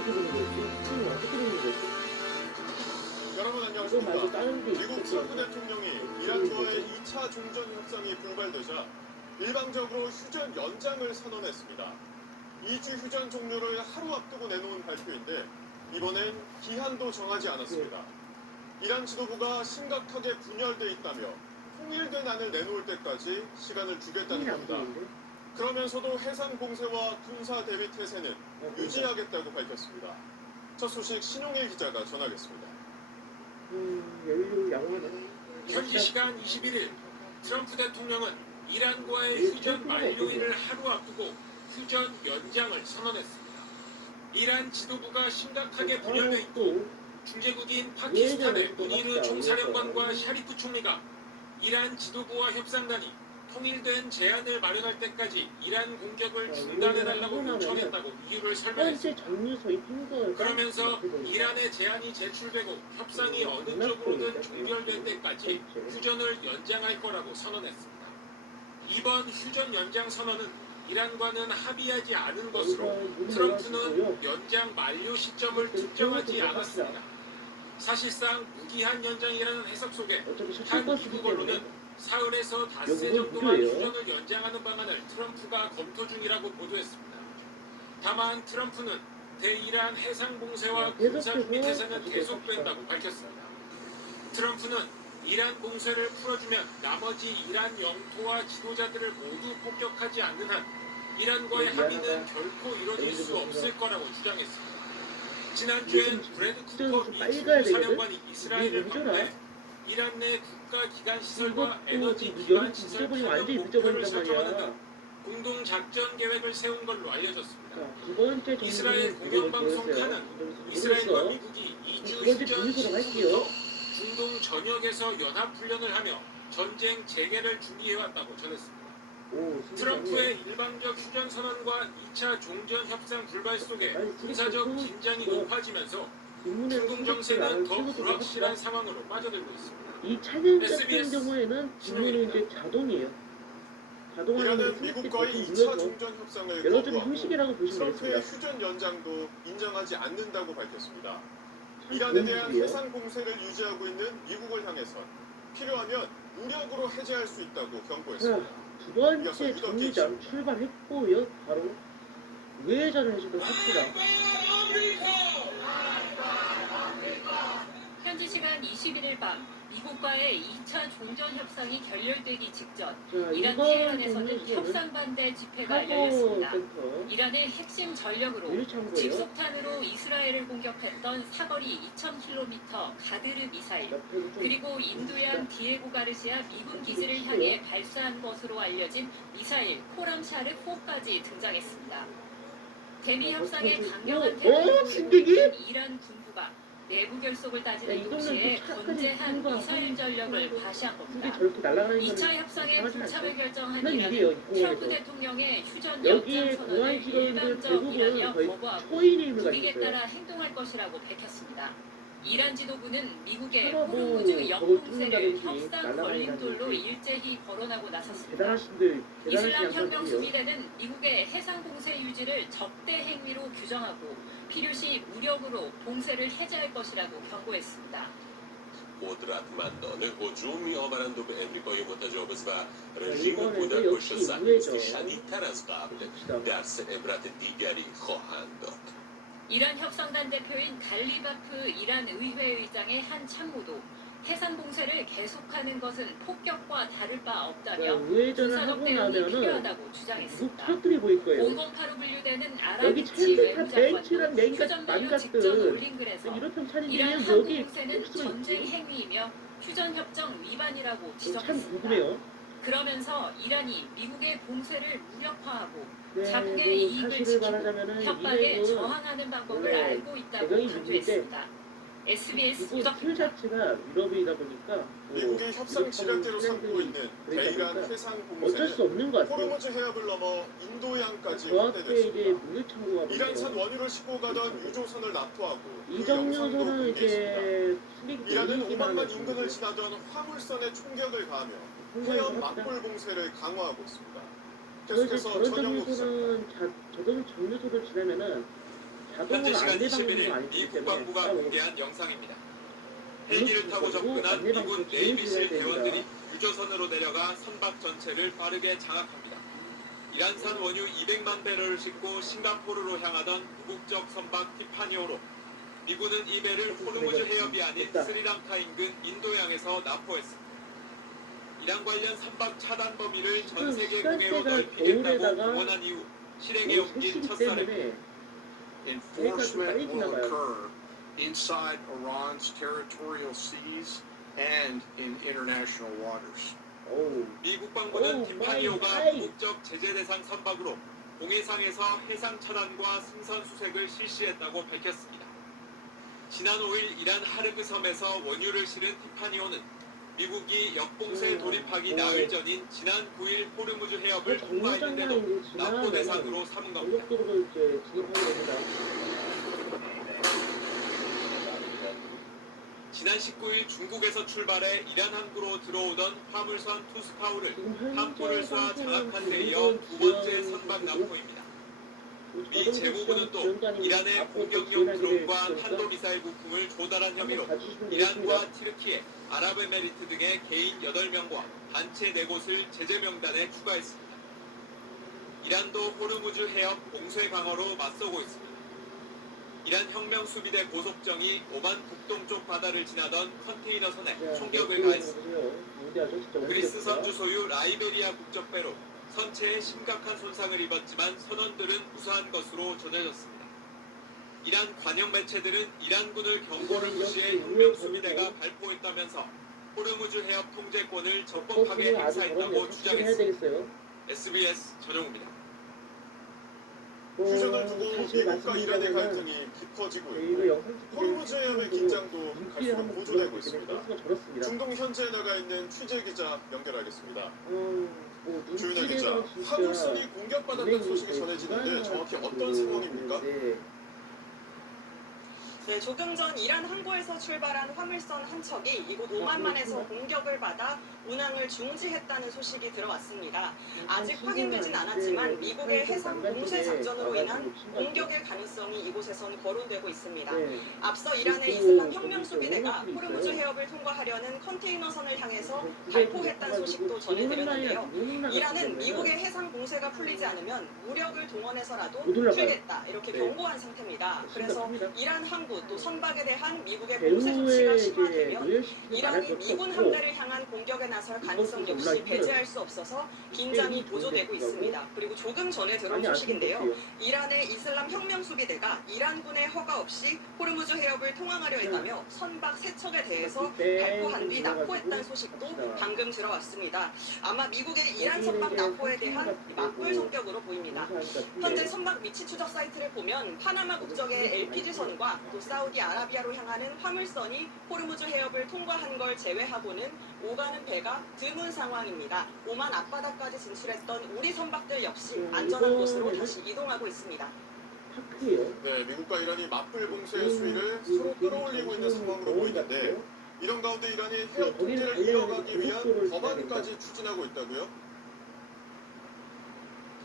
어떻게 되는 거지? 지금 어떻게 되는 거지? 여러분 그거 안녕하십니까. 말고 다른 게 미국 있을 트럼프 거야. 대통령이 이란과의 2차 종전 협상이 불발되자 일방적으로 휴전 연장을 선언했습니다. 2주 휴전 종료를 하루 앞두고 내놓은 발표인데 이번엔 기한도 정하지 않았습니다. 이란 지도부가 심각하게 분열돼 있다며 통일된 안을 내놓을 때까지 시간을 주겠다는 겁니다. 그러면서도 해상 공세와 군사 대비 태세는 유지하겠다고 밝혔습니다. 첫 소식 신용일 기자가 전하겠습니다. 연료 양호하네. 현지 시간 21일 트럼프 대통령은 이란과의 휴전 만료일을 하루 앞두고 휴전 연장을 선언했습니다. 이란 지도부가 심각하게 분열돼 있고 중재국인 파키스탄의 무니르 총사령관과 샤리프 총리가 이란 지도부와 협상단이 통일된 제안을 마련할 때까지 이란 공격을 중단해달라고 요청했다고 이유를 설명했습니다. 그러면서 이란의 제안이 제출되고 협상이 어느 쪽으로든 종결될 때까지 휴전을 연장할 거라고 선언했습니다. 이번 휴전 연장 선언은 이란과는 합의하지 않은 것으로 트럼프는 연장 만료 시점을 특정하지 않았습니다. 사실상 무기한 연장이라는 해석 속에 한 미국 언론은 사흘에서 닷새 정도만 휴전을 연장하는 방안을 트럼프가 검토 중이라고 보도했습니다. 다만 트럼프는 대이란 해상 봉쇄와 군사 준비 태세는 계속된다고 밝혔습니다. 트럼프는 이란 봉쇄를 풀어주면 나머지 이란 영토와 지도자들을 모두 폭격하지 않는 한 이란과의 합의는 결코 이뤄질 수 없을 거라고 주장했습니다. 지난주엔 브래드 쿠퍼 미 주무사령관이 이스라엘을 방문해 이란 내 국가 기관 시설과 에너지 기반 시설 파격 목표를 설정하는 등 공동 작전 계획을 세운 걸로 알려졌습니다. 이스라엘 공영방송 칸은 이스라엘과 미국이 2주 휴전 시부터 중동 전역에서 연합훈련을 하며 전쟁 재개를 준비해왔다고 전했습니다. 트럼프의 일방적 휴전 선언과 2차 종전 협상 불발 속에 군사적 긴장이 높아지면서 중동 정세는 더 불확실한 상황으로 빠져들고 있습니다. 이 차량 같은 경우에는 주문은 이제 자동이에요. 이란은 미국과의 2차 종전 협상을 거부하고 형식이라고 보시면 트럼프의 되겠습니다. 휴전 연장도 인정하지 않는다고 밝혔습니다. 이란에 대한 해상 공세를 유지하고 있는 미국을 향해선 필요하면 무력으로 해제할 수 있다고 경고했습니다. 두 번째 정류장 출발했고요. 바로 우회전을 해주도록 합시다. 현지 시간 21일 밤 미국과의 2차 종전 협상이 결렬되기 직전 이란 테헤란에서는 협상 반대 집회가 열렸습니다. 이란의 핵심 전력으로 집속탄으로 이스라엘을 공격했던 사거리 2,000km 가드르 미사일 그리고 인도양 디에고 가르시아 미군 기지를 향해 발사한 것으로 알려진 미사일 코람샤르 4까지 등장했습니다. 대미 협상에 강력한 태도를 보이는 이란 군부가 내부 결속을 따지는 동시에 건재한 미사일 전력을 과시한 겁니다. 2차 협상에 불참을 결정한 이란은 트럼프 대통령의 휴전 연장 선언을 일방적이라며 거부하고 분위기에 따라 행동할 것이라고 밝혔습니다. 이란 지도부는 미국의 호르무즈 역봉쇄를 협상 걸림돌로 일제히 거론하고 나섰습니다. 이슬람 혁명 수비대는 미국의 해상 봉쇄 유지를 적대 행위로 규정하고 필요시 무력으로 봉쇄를 해제할 것이라고 경고했습니다. قدرتمندان هجوم می‌آورند و به امریکای متجاوز و رژیم کودککش صهیونیستی شدیدتر از قبل درس عبرت دیگری خواهند داد. 이란 협상단 대표인 갈리바프 이란 의회 의장의 한 참모도 해상 봉쇄를 계속하는 것은 폭격과 다를 바 없다며 군사적 대응이 필요하다고 주장했습니다. 공공파로 분류되는 아랍이치 외무장관도 휴전 만료 직전 올린 글에서 이란 항공 봉쇄는 전쟁 행위이며 휴전 협정 위반이라고 지적했습니다. 그러면서 이란이 미국의 봉쇄를 무력화하고 자국의 이익을 지키고 협박에 저항하는 방법을 알고 있다고 강조했습니다. SBS 틀 자체가 유럽이다 보니까 미국이 협상 지렛대로 삼고 있는 대이란 해상 어쩔 수 공세는 없는 것 같아요. 호르무즈 해협을 넘어 인도양까지 저 앞에 이제 확대됐습니다. 물류창고가 이란산 원유를 싣고 가던 유조선을 납포하고 그 영상도 이정료선은 공개했습니다. 이제 수립 이란은 오만만 인근을 지나던 화물선에 총격을 가하며 해협 막골 봉쇄를 강화하고 있습니다. 계속해서 저런 전영욱 기자. 정류소는 저런 정류소를 지나면은 현재 자동으로 시간 안내 21일 방송도 미 아니기 때문에 국방부가 따로 공개한 영상입니다. 헬기를 타고 접근한 안내 미군 방송 네이비실 제일 중요해야 대원들이 유조선으로 내려가 선박 전체를 빠르게 장악합니다. 이란산 원유 200만 배럴을 싣고 싱가포르로 향하던 무국적 선박 티파니오로 미군은 이 배를 호르무즈 해협이 아닌 스리랑카 인근 인도양에서 납포했습니다. 이란 관련 선박 차단 범위를 전 세계 공해로 넓히겠다고 공언한 이후 실행에 옮긴 첫사례. 때문에 Enforcement will occur inside Iran's territorial seas and in international waters. 미 국방부는 오, 티파니오가 마이 무국적 제재 대상 선박으로 공해상에서 해상 차단과 승선 수색을 실시했다고 밝혔습니다. 지난 5일 이란 하르그 섬에서 원유를 실은 티파니오는 미국이 역봉쇄 돌입하기 나흘 전인 지난 9일 호르무즈 해협을 통과했는데도 납포 대상으로 삼은 겁니다. 고속도로를 이제 진입하게 됩니다. 지난 19일 중국에서 출발해 이란 항구로 들어오던 화물선 투스파우를 함포를 쏴 장악한 데 이어 두 번째 선박 납포입니다. 미 재무부는 또 이란의 공격용 드론과 탄도미사일 부품을 조달한 혐의로 이란과 티르키예, 아랍에미리트 등의 개인 8명과 단체 4곳을 제재 명단에 추가했습니다. 이란도 호르무즈 해협 봉쇄 강화로 맞서고 있습니다. 이란 혁명수비대 고속정이 오만 북동쪽 바다를 지나던 컨테이너선에 총격을 가했습니다. 그리스선 주소유 라이베리아 국적배로 선체에 심각한 손상을 입었지만 선원들은 무사한 것으로 전해졌습니다. 이란 관영 매체들은 이란군을 경고를 무시해 혁명수비대가 발포했다면서 호르무즈 해협 통제권을 적법하게 행사했다고 주장했습니다. SBS 전용우입니다. 휴전을 두고 미국과 이란의 갈등이 깊어지고 있고 호르무즈 해협의 긴장도 갈수록 고조되고 있습니다. 중동 현지에 나가 있는 취재 기자 연결하겠습니다. 조윤아 기자, 화물선이 공격받았다는 소식이 전해지는데 정확히 어떤 상황입니까? 네, 조금 전 이란 항구에서 출발한 화물선 한 척이 이곳 오만만에서 공격을 받아 운항을 중지했다는 소식이 들어왔습니다. 아직 확인되진 않았지만 미국의 해상 봉쇄 작전으로 인한 공격의 가능성이 이곳에선 거론되고 있습니다. 앞서 이란의 이슬람 혁명수비대가 호르무즈 해협을 통과하려는 컨테이너선을 향해서 발포했다는 소식도 전해드렸는데요. 이란은 미국의 해상 봉쇄가 풀리지 않으면 무력을 동원해서라도 풀겠다 이렇게 경고한 상태입니다. 그래서 이란 항구 또 선박에 대한 미국의 봉쇄 조치가 심화되면 이란이 미군 함대를 향한 공격에 나설 가능성 역시 배제할 수 없어서 긴장이 고조되고 있습니다. 그리고 조금 전에 들어온 소식인데요. 이란의 이슬람 혁명수비대가 이란군의 허가 없이 호르무즈 해협을 통항하려 했다며 선박 3척에 대해서 발포한 뒤 납포했다는 소식도 방금 들어왔습니다. 아마 미국의 이란 선박 납포에 대한 맞불 성격으로 보입니다. 현재 선박 위치 추적 사이트를 보면 파나마 국적의 LPG선과 또 사우디아라비아로 향하는 화물선이 호르무즈 해협을 통과한 걸 제외하고는 오가는 배가 드문 상황입니다. 오만 앞바다까지 진출했던 우리 선박들 역시 안전한 곳으로 다시 이동하고 있습니다. 네, 미국과 이란이 맞불 봉쇄의 수위를 서로 끌어올리고 있는 상황으로 보이는데 이런 가운데 이란이 해협 통제를 이어가기 위한 법안까지 추진하고 있다고요?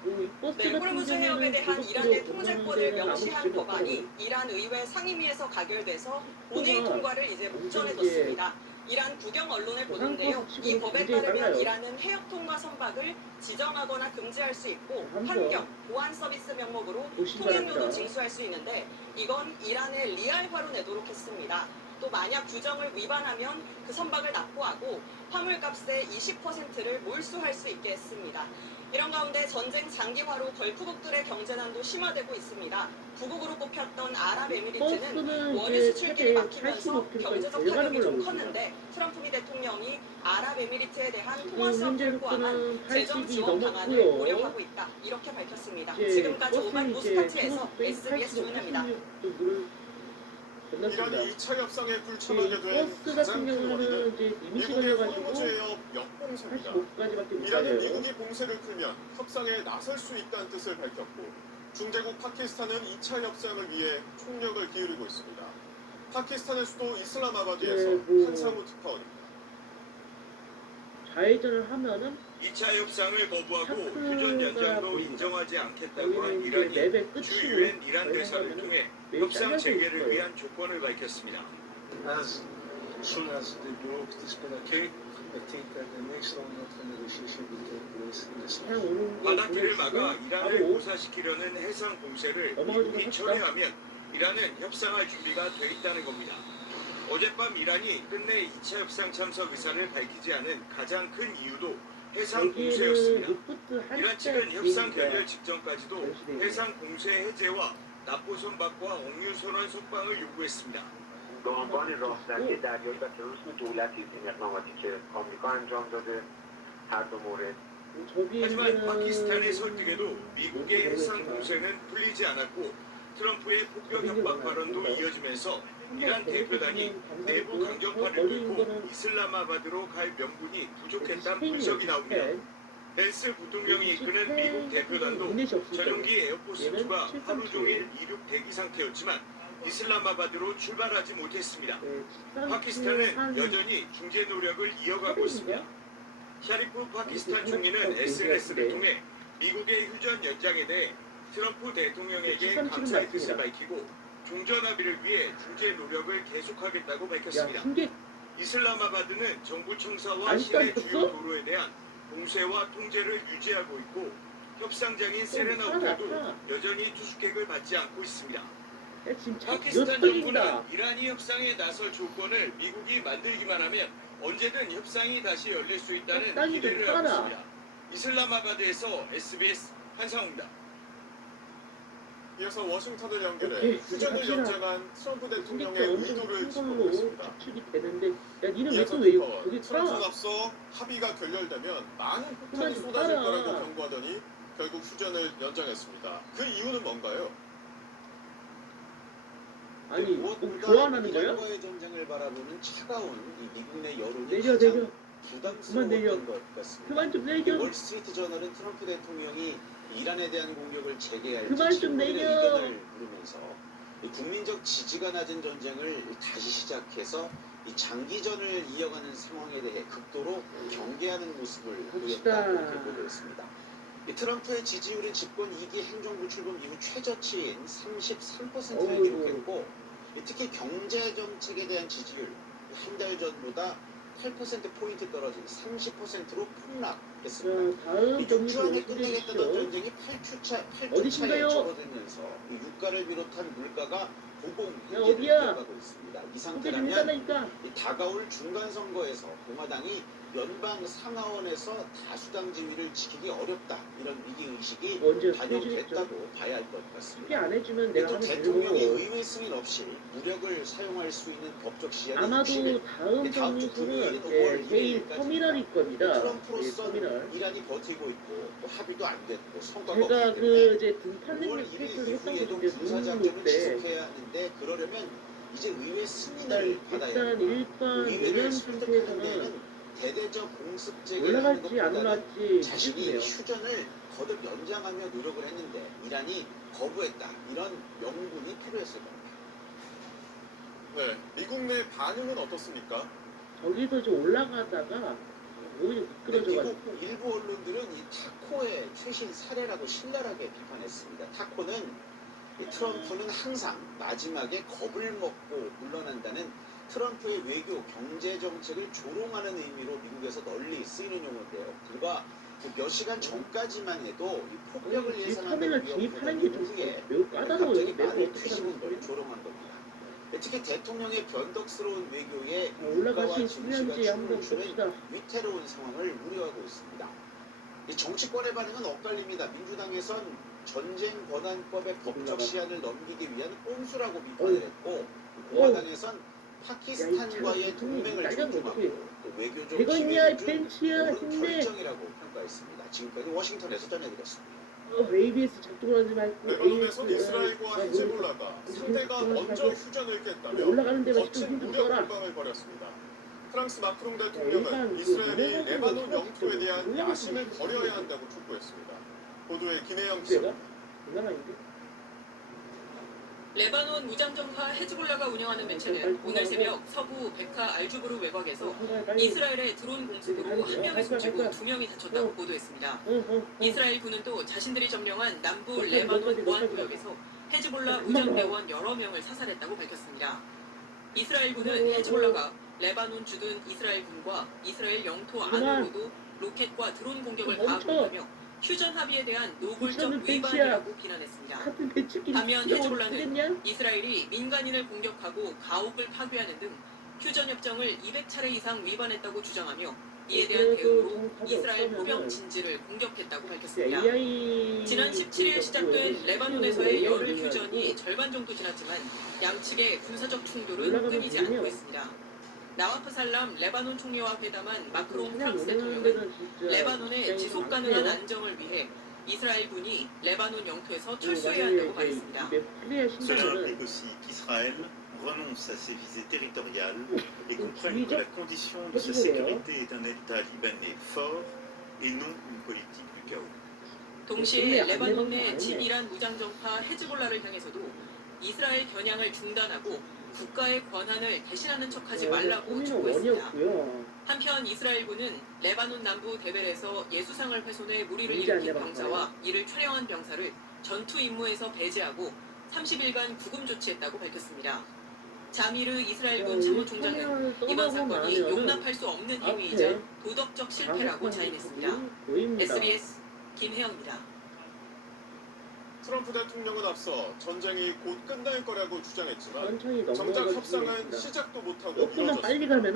네, 호르무즈 해협에 대한 이란의 통제권을 명시한 법안이 이란 의회 상임위에서 가결돼서 본회의 통과를 이제 목전해뒀습니다. 이란 국영 언론의 보도인데요. 이 법에 따르면 이란은 해협 통과 선박을 지정하거나 금지할 수 있고 환경, 보안 서비스 명목으로 통행료도 징수할 수 있는데 이건 이란의 리알화로 내도록 했습니다. 또 만약 규정을 위반하면 그 선박을 납포하고 화물값의 20%를 몰수할 수 있게 했습니다. 이런 가운데 전쟁 장기화로 걸프국들의 경제난도 심화되고 있습니다. 부국으로 꼽혔던 아랍에미리트는 원유 수출길이 막히면서 경제적 타격이 좀 컸는데 트럼프 미 대통령이 아랍에미리트에 대한 통화 수업을 포함한 재정 지원 방안을 고려하고 있다. 이렇게 밝혔습니다. 지금까지 오만 무스타트에서 SBS 조은혜입니다. 이란이 2차 협상에 불참하게 된 가장 큰 원인은 미국의 호르무즈 해협 역봉쇄입니다. 이란은 미국이 봉쇄를 풀면 협상에 나설 수 있다는 뜻을 밝혔고 중재국 파키스탄은 2차 협상을 위해 총력을 기울이고 있습니다. 파키스탄의 수도 이슬라마바드에서 한사무 특파원 좌회전을 하면은 2차 협상을 거부하고 휴전 차크가 연장도 보입니다. 인정하지 않겠다고 한 여기는 이제 이란이 맵의 주 끝으로 유엔 이란 저희 대사를 생각에는 통해 맵이 협상 잘려져 재개를 있어요. 위한 조건을 밝혔습니다. As soon as they broke this blockade, I think that the next round of the negotiation will take place in the 그냥 summer. 오는 거 바다길을 막아 보내주고 이란을 하고 고사시키려는 해상 공세를 넘어가지도 미국이 합시다. 철회하면 이란은 협상할 준비가 돼 있다는 겁니다. 어젯밤 이란이 끝내 2차 협상 참석 의사를 밝히지 않은 가장 큰 이유도 해상 여기는 공세였습니다. 루프트 이란 측은 협상 결렬 한때 직전까지도 결실이 해상 공세 해제와 납보 선박과 억류 선원 석방을 요구했습니다. به عنوان راهزنی دریایی و تروریسم دولتی این اقداماتی که آمریکا انجام داده هر دو مورد 하지만 파키스탄의 설득에도 미국의 해상 공세는 풀리지 않았고 트럼프의 폭격 협박 발언도 이어지면서 이란 대표단이 내부 강경파를 뚫고 이슬라마바드로 갈 명분이 부족했다는 분석이 나옵니다. 벤스 부통령이 이끄는 미국 대표단도 전용기 에어포스 2가 하루 종일 이륙 대기 상태였지만 이슬라마바드로 출발하지 못했습니다. 파키스탄은 여전히 중재 노력을 이어가고 있습니다. 샤리프 파키스탄 총리는 SNS를 통해 미국의 휴전 연장에 대해 트럼프 대통령에게 감사의 뜻을 밝히고 종전합의를 위해 중재 노력을 계속하겠다고 밝혔습니다. 이슬라마바드는 정부 청사와 시내 주요 도로에 대한 공세와 통제를 유지하고 있고 협상장인 세레나 호텔도 여전히 투숙객을 받지 않고 있습니다. 파키스탄 정부는 이란이 협상에 나설 조건을 미국이 만들기만 하면 언제든 협상이 다시 열릴 수 있다는 기대를 하고 있습니다. 이슬라마바드에서 SBS 한상우입니다. 이어서 워싱턴을 연결해 휴전을 연장한 트럼프 대통령의 의도를 짚어보겠습니다. 이어서 트럼프는 앞서 합의가 결렬되면 많은 폭탄이 쏟아질 거라고 경고하더니 결국 휴전을 연장했습니다. 그 이유는 뭔가요? 아니 교환하는 거예요? 이란과의 전쟁을 바라보는 차가운 이 미국 내 여론이 내려 가장 부담스러웠던 것 같습니다. 그만 좀 내려. 월스트리트 저널은 트럼프 대통령이 이란에 대한 공격을 재개할지 그만 좀 친구들의 내려. 의견을 물으면서 이 국민적 지지가 낮은 전쟁을 다시 시작해서 이 장기전을 이어가는 상황에 대해 극도로 경계하는 모습을 보였다 이렇게 보도했습니다. 이 트럼프의 지지율은 집권 2기 행정부 출범 이후 최저치인 33%를 기록했고 특히 경제 정책에 대한 지지율 한 달 전보다 8%포인트 떨어진 30%로 폭락했습니다. 이 6주 안에 끝내겠다던 전쟁이 8주차에 접어들면서 이 유가를 비롯한 물가가 고공행진을 이어가고 있습니다. 이 상태라면 이 다가올 중간선거에서 공화당이 연방 상하원에서 다수당 지위를 지키기 어렵다 이런 위기의식이 반영됐다고 봐야 할 것 같습니다. 또 대통령이 의회 승인 없이 무력을 사용할 수 있는 법적 시한이 아마도 60일 다음 주 금요일 정리수는 5월 내일 1일까지 터미널일 겁니다. 트럼프로서는 이란이 버티고 있고 또 합의도 안 됐고 성과가 제가 없기 그 때문에 이제 등판능 5월 리스트를 1일 했던 이후에도 건데 군사작전을 눈 때 지속해야 하는데 그러려면 이제 의회 승인을 받아야 일단 합니다. 일반 의회를 이런 설득하는 상태에서는 데는 대대적 공습제를 하는 올라갈지 안 것보다는 올라갈지 자신이 모르겠네요. 휴전을 거듭 연장하며 노력을 했는데 이란이 거부했다 이런 명분이 필요했을 겁니다. 네, 미국 내 반응은 어떻습니까? 저기서 좀 올라가다가 오히려 미끄러져가지고 미국 일부 언론들은 이 타코의 최신 사례라고 신랄하게 비판했습니다. 타코는 이 트럼프는 항상 마지막에 겁을 먹고 물러난다는 트럼프의 외교, 경제 정책을 조롱하는 의미로 미국에서 널리 쓰이는 용어인데요. 불과 몇 시간 전까지만 해도 이 폭격을 예상하는 터미널 진입하는 게 좀 매우 까다로워요. 갑자기 매우 말을 어떻게 뒤집은 하는 걸 거예요? 조롱한 겁니다. 특히 대통령의 변덕스러운 외교에 올라가신 국가와 수면제 증시가 한번 춤을 추는 봅시다. 위태로운 상황을 우려하고 있습니다. 이 정치권의 반응은 엇갈립니다. 민주당에선 전쟁 권한법의 법적 시한을 넘기기 위한 꼼수라고 비판을 했고 공화당에선 파키스탄과의 동맹을 존중하고 또 외교적 이거냐 기회를 벤치야 준 옳은 힘내. 결정이라고 평가했습니다. 지금까지 워싱턴에서 전해드렸습니다. ABS 작동하지 말고 레바논에선 이스라엘과 히즈볼라가 상대가 먼저 휴전을 깼다며 올라가는 데가 거친 좀 무력 힘들더라. 공방을 벌였습니다. 프랑스 마크롱 일반 대통령은 그 이스라엘이 올라가는 레바논 데가 영토에 대한 올라가는 야심을 데가 버려야 한다고 촉구했습니다. 보도에 김혜영 씨. 내가? 장난 아닌데? 레바논 무장정파 헤즈볼라가 운영하는 매체는 오늘 새벽 서부 베카 알주브르 외곽에서 이스라엘의 드론 공습으로 한 명이 숨지고 2명이 다쳤다고 보도했습니다. 이스라엘 군은 또 자신들이 점령한 남부 레바논 보안 구역에서 헤즈볼라 무장대원 여러 명을 사살했다고 밝혔습니다. 이스라엘 군은 헤즈볼라가 레바논 주둔 이스라엘 군과 이스라엘 영토 안으로도 로켓과 드론 공격을 가하고 휴전 합의에 대한 노골적 위반이라고 비난했습니다. 반면 헤즈볼라는 이스라엘이 민간인을 공격하고 가옥을 파괴하는 등 휴전 협정을 200차례 이상 위반했다고 주장하며 이에 대한 대응으로 이스라엘 포병 진지를 공격했다고 밝혔습니다. 지난 17일 시작된 레바논에서의 열흘 휴전이 절반 정도 지났지만 양측의 군사적 충돌은 끊이지 않고 있습니다. 나와프 살람 레바논 총리와 회담한 마크롱 프랑스 대통령은 레바논의 지속 가능한 안정을 위해 이스라엘 군이 레바논 영토에서 철수해야 한다고 말했습니다. Cela implique aussi qu'Israël renonce à ses visées territoriales et comprenne que la condition de sa sécurité est un État libanais fort et non une politique du chaos. 동시에 레바논 내 친이란 무장정파 헤즈볼라를 향해서도 이스라엘 겨냥을 중단하고 국가의 권한을 대신하는 척하지 말라고 촉구했습니다. 한편 이스라엘군은 레바논 남부 데벨에서 예수상을 훼손해 무리를 일으킨 병사와 이를 촬영한 병사를 전투 임무에서 배제하고 30일간 구금 조치했다고 밝혔습니다. 자미르 이스라엘군 참모총장은 이번 사건이 용납할 수 없는 행위이자 도덕적 실패라고 자인했습니다. SBS 김혜영입니다. 트럼프 대통령은 앞서 전쟁이 곧 끝날 거라고 주장했지만 정작 협상은 시작도 못하고 이어졌습니다.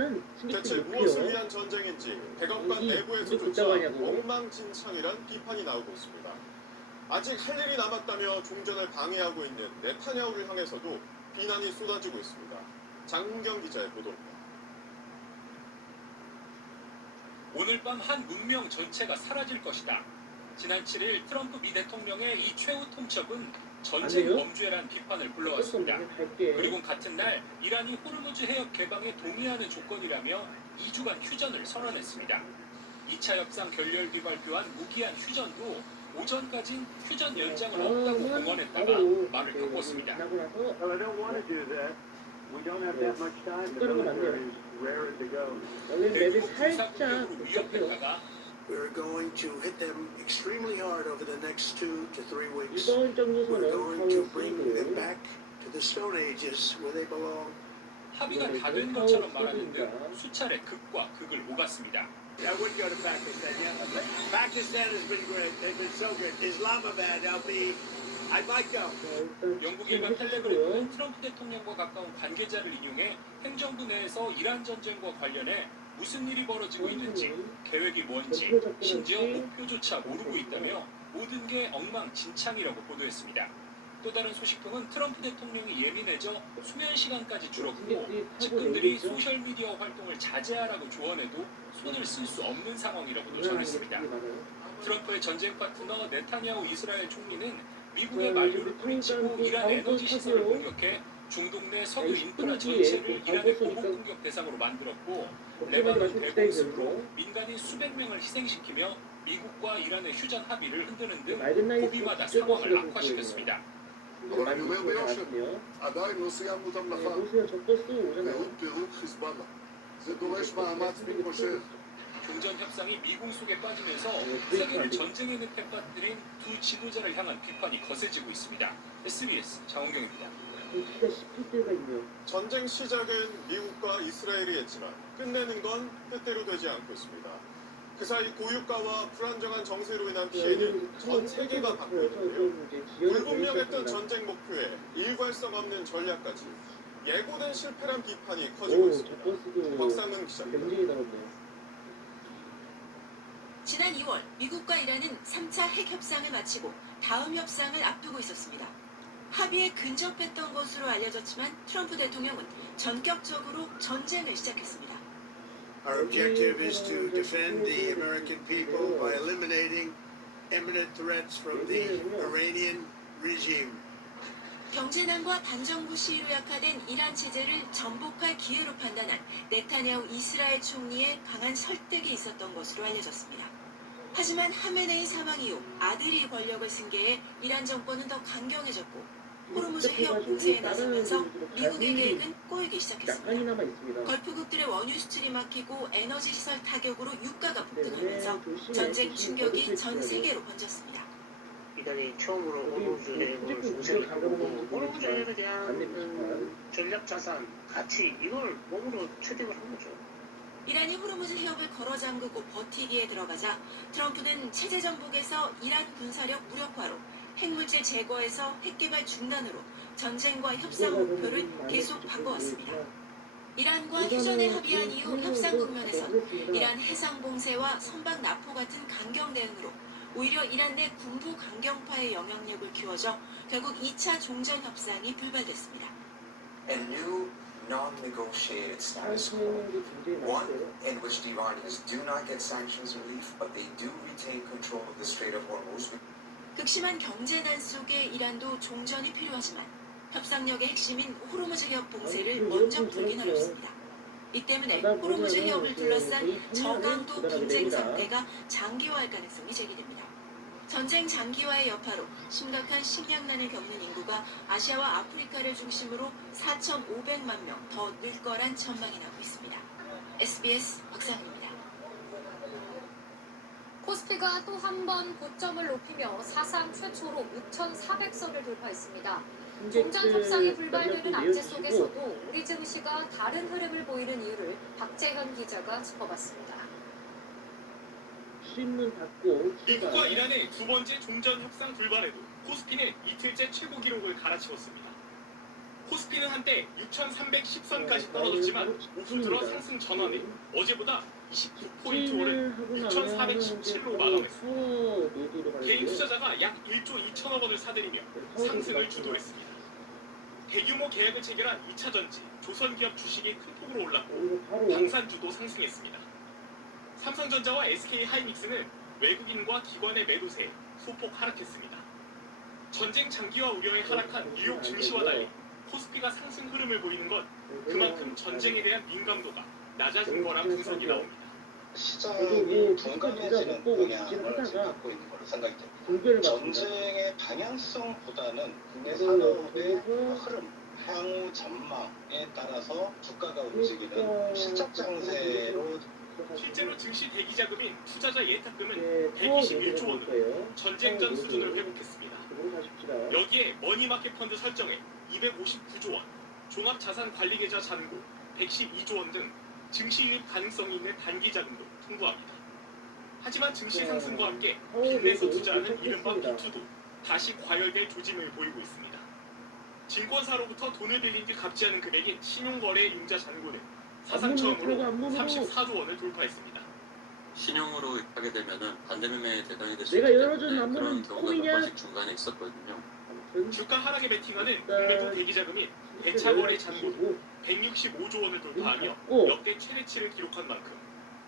대체 무엇을 위한 전쟁인지 백악관 내부에서조차 엉망진창이란 비판이 나오고 있습니다. 아직 할 일이 남았다며 종전을 방해하고 있는 네타냐후를 향해서도 비난이 쏟아지고 있습니다. 장훈경 기자의 보도입니다. 오늘 밤 한 문명 전체가 사라질 것이다. 지난 7일 트럼프 미 대통령의 이 최후 통첩은 전쟁 범죄란 비판을 불러왔습니다. 그리고 같은 날 이란이 호르무즈 해협 개방에 동의하는 조건이라며 2주간 휴전을 선언했습니다. 2차 협상 결렬기 발표한 무기한 휴전도 오전까진 휴전 연장은 없다고 공언했다가 말을 바꿨습니다. 대륙 군사 공격으로 위협했다가 We're going to hit them extremely hard over the next 2 to 3 weeks. We're going to bring them back to the Stone Ages where they belong. 합의가 다 된 것처럼 말하는 등 수차례 극과 극을 오갔습니다. I would go to Pakistan, yeah. Pakistan has been great. They've been so good. Islamabad, I might go. 영국 일간 텔레그래프는 트럼프 대통령과 가까운 관계자를 인용해 행정부 내에서 이란 전쟁과 관련해 무슨 일이 벌어지고 있는지, 계획이 뭔지, 심지어 목표조차 모르고 있다며 모든 게 엉망진창이라고 보도했습니다. 또 다른 소식통은 트럼프 대통령이 예민해져 수면 시간까지 줄었고 측근들이 소셜미디어 활동을 자제하라고 조언해도 손을 쓸 수 없는 상황이라고도 전했습니다. 트럼프의 전쟁 파트너 네타냐후 이스라엘 총리는 미국의 만류를 뿌리치고 이란 에너지 시설을 공격해 중동 내 석유 인프라 전체를 이란의 보복 공격 대상으로 만들었고 레바논 대공습으로 민간인 수백 명을 희생시키며 미국과 이란의 휴전 합의를 흔드는 등 고비마다 상황을 악화시켰습니다. עדיין לא סיימנו את המלאכה. והוא פירוק חיזבאללה. זה דורש מאמץ מתמשך. 종전 협상이 미궁 속에 빠지면서 세계를 전쟁의 늪에 빠뜨린 두 지도자를 향한 비판이 거세지고 있습니다. SBS 장원경입니다. 전쟁 시작은 미국과 이스라엘이 했지만 끝내는 건 뜻대로 되지 않고 있습니다. 그 사이 고유가와 불안정한 정세로 인한 피해는 전 세계가 받고 있는데요. 불분명했던 전쟁 목표에 일관성 없는 전략까지 예고된 실패란 비판이 커지고 있습니다. 박상은 기자입니다. 지난 2월 미국과 이란은 3차 핵 협상을 마치고 다음 협상을 앞두고 있었습니다. 합의에 근접했던 것으로 알려졌지만 트럼프 대통령은 전격적으로 전쟁을 시작했습니다. Our objective is to defend the American people by eliminating imminent threats from the Iranian regime. 경제난과 반정부 시위로 약화된 이란 체제를 전복할 기회로 판단한 네타냐후 이스라엘 총리의 강한 설득이 있었던 것으로 알려졌습니다. 하지만 하메네이 사망 이후 아들이 권력을 승계해 이란 정권은 더 강경해졌고 호르무즈 해협 봉쇄에 나서면서 미국의 계획은 꼬이기 시작했습니다. 약간이나마 있습니다. 걸프국들의 원유 수출이 막히고 에너지 시설 타격으로 유가가 폭등하면서 전쟁 충격이 전 세계로 번졌습니다. 이달이 처음으로 호르무즈 해협을 봉쇄했고 호르무즈 해협에 대한 전략 자산 가치 이걸 몸으로 체득을 한 거죠. 이란이 호르무즈 해협을 걸어 잠그고 버티기에 들어가자 트럼프는 체제 정복에서 이란 군사력 무력화로 핵물질 제거에서 핵개발 중단으로 전쟁과 협상 목표를 계속 바꿔왔습니다. 이란과 휴전에 합의한 이후 협상 국면에선 이란 해상 봉쇄와 선박 납포 같은 강경 대응으로 오히려 이란 내 군부 강경파의 영향력을 키워져 결국 2차 종전 협상이 불발됐습니다. non-negotiated status quo. One in which the Iranians do not get sanctions relief, but they do retain control of the Strait of Hormuz. 극심한 경제난 속에 이란도 종전이 필요하지만 협상력의 핵심인 호르무즈 해협 봉쇄를 먼저 풀긴 어렵습니다. 이 때문에 호르무즈 해협을 둘러싼 저강도 분쟁 상태가 장기화할 가능성이 제기됩니다. 전쟁 장기화의 여파로 심각한 식량난을 겪는 인구가 아시아와 아프리카를 중심으로 4,500만 명 더 늘 거란 전망이 나오고 있습니다. SBS 박상입니다. 코스피가 또 한 번 고점을 높이며 사상 최초로 6,400선을 돌파했습니다. 종전 협상이 불발되는 악재 속에서도 우리 증시가 다른 흐름을 보이는 이유를 박재현 기자가 짚어봤습니다. 미국과 이란의 두 번째 종전 협상 불발에도 코스피는 이틀째 최고 기록을 갈아치웠습니다. 코스피는 한때 6,310선까지 떨어졌지만 오후 들어 상승 전환에 어제보다 29포인트 오른 6,417로 마감했습니다. 개인 투자자가 약 1조 2천억 원을 사들이며 상승을 주도했습니다. 대규모 계약을 체결한 2차 전지, 조선기업 주식이 큰 폭으로 올랐고 방산주도 상승했습니다. 삼성전자와 SK하이닉스는 외국인과 기관의 매도세에 소폭 하락했습니다. 전쟁 장기화 우려에 하락한 뉴욕 증시와 달리 코스피가 상승 흐름을 보이는 건 그만큼 전쟁에 대한 민감도가 낮아진 거란 분석이 나옵니다. 시장이 둔감해지는 영향을 갖고 있는 걸로 생각이 됩니다. 전쟁의 방향성보다는 국내 산업의 흐름, 향후 전망에 따라서 주가가 움직이는 실적 장세로 실제로 증시 대기 자금인 투자자 예탁금은 121조 원으로 전쟁 전 수준을 회복했습니다. 여기에 머니마켓 펀드 설정액 259조 원, 종합자산관리계좌 잔고 112조 원 등 증시 유입 가능성이 있는 단기 자금도 풍부합니다. 하지만 증시 상승과 함께 빚내서 투자하는 이른바 비투도 다시 과열될 조짐을 보이고 있습니다. 증권사로부터 돈을 빌린 뒤 갚지 않은 금액인 신용거래 융자 잔고는 사상 처음으로 34조 원을 돌파했습니다. 신용으로 하게 되면은 반대매매에 대상이 될 수 있기 내가 열어준 때문에 남문은 그런 경우가 몇 콤이냐? 번씩 중간에 있었거든요. 주가 하락에 베팅하는 국내부 대기자금인 대차거래 잔고도 165조 원을 돌파하며 역대 최대치를 기록한 만큼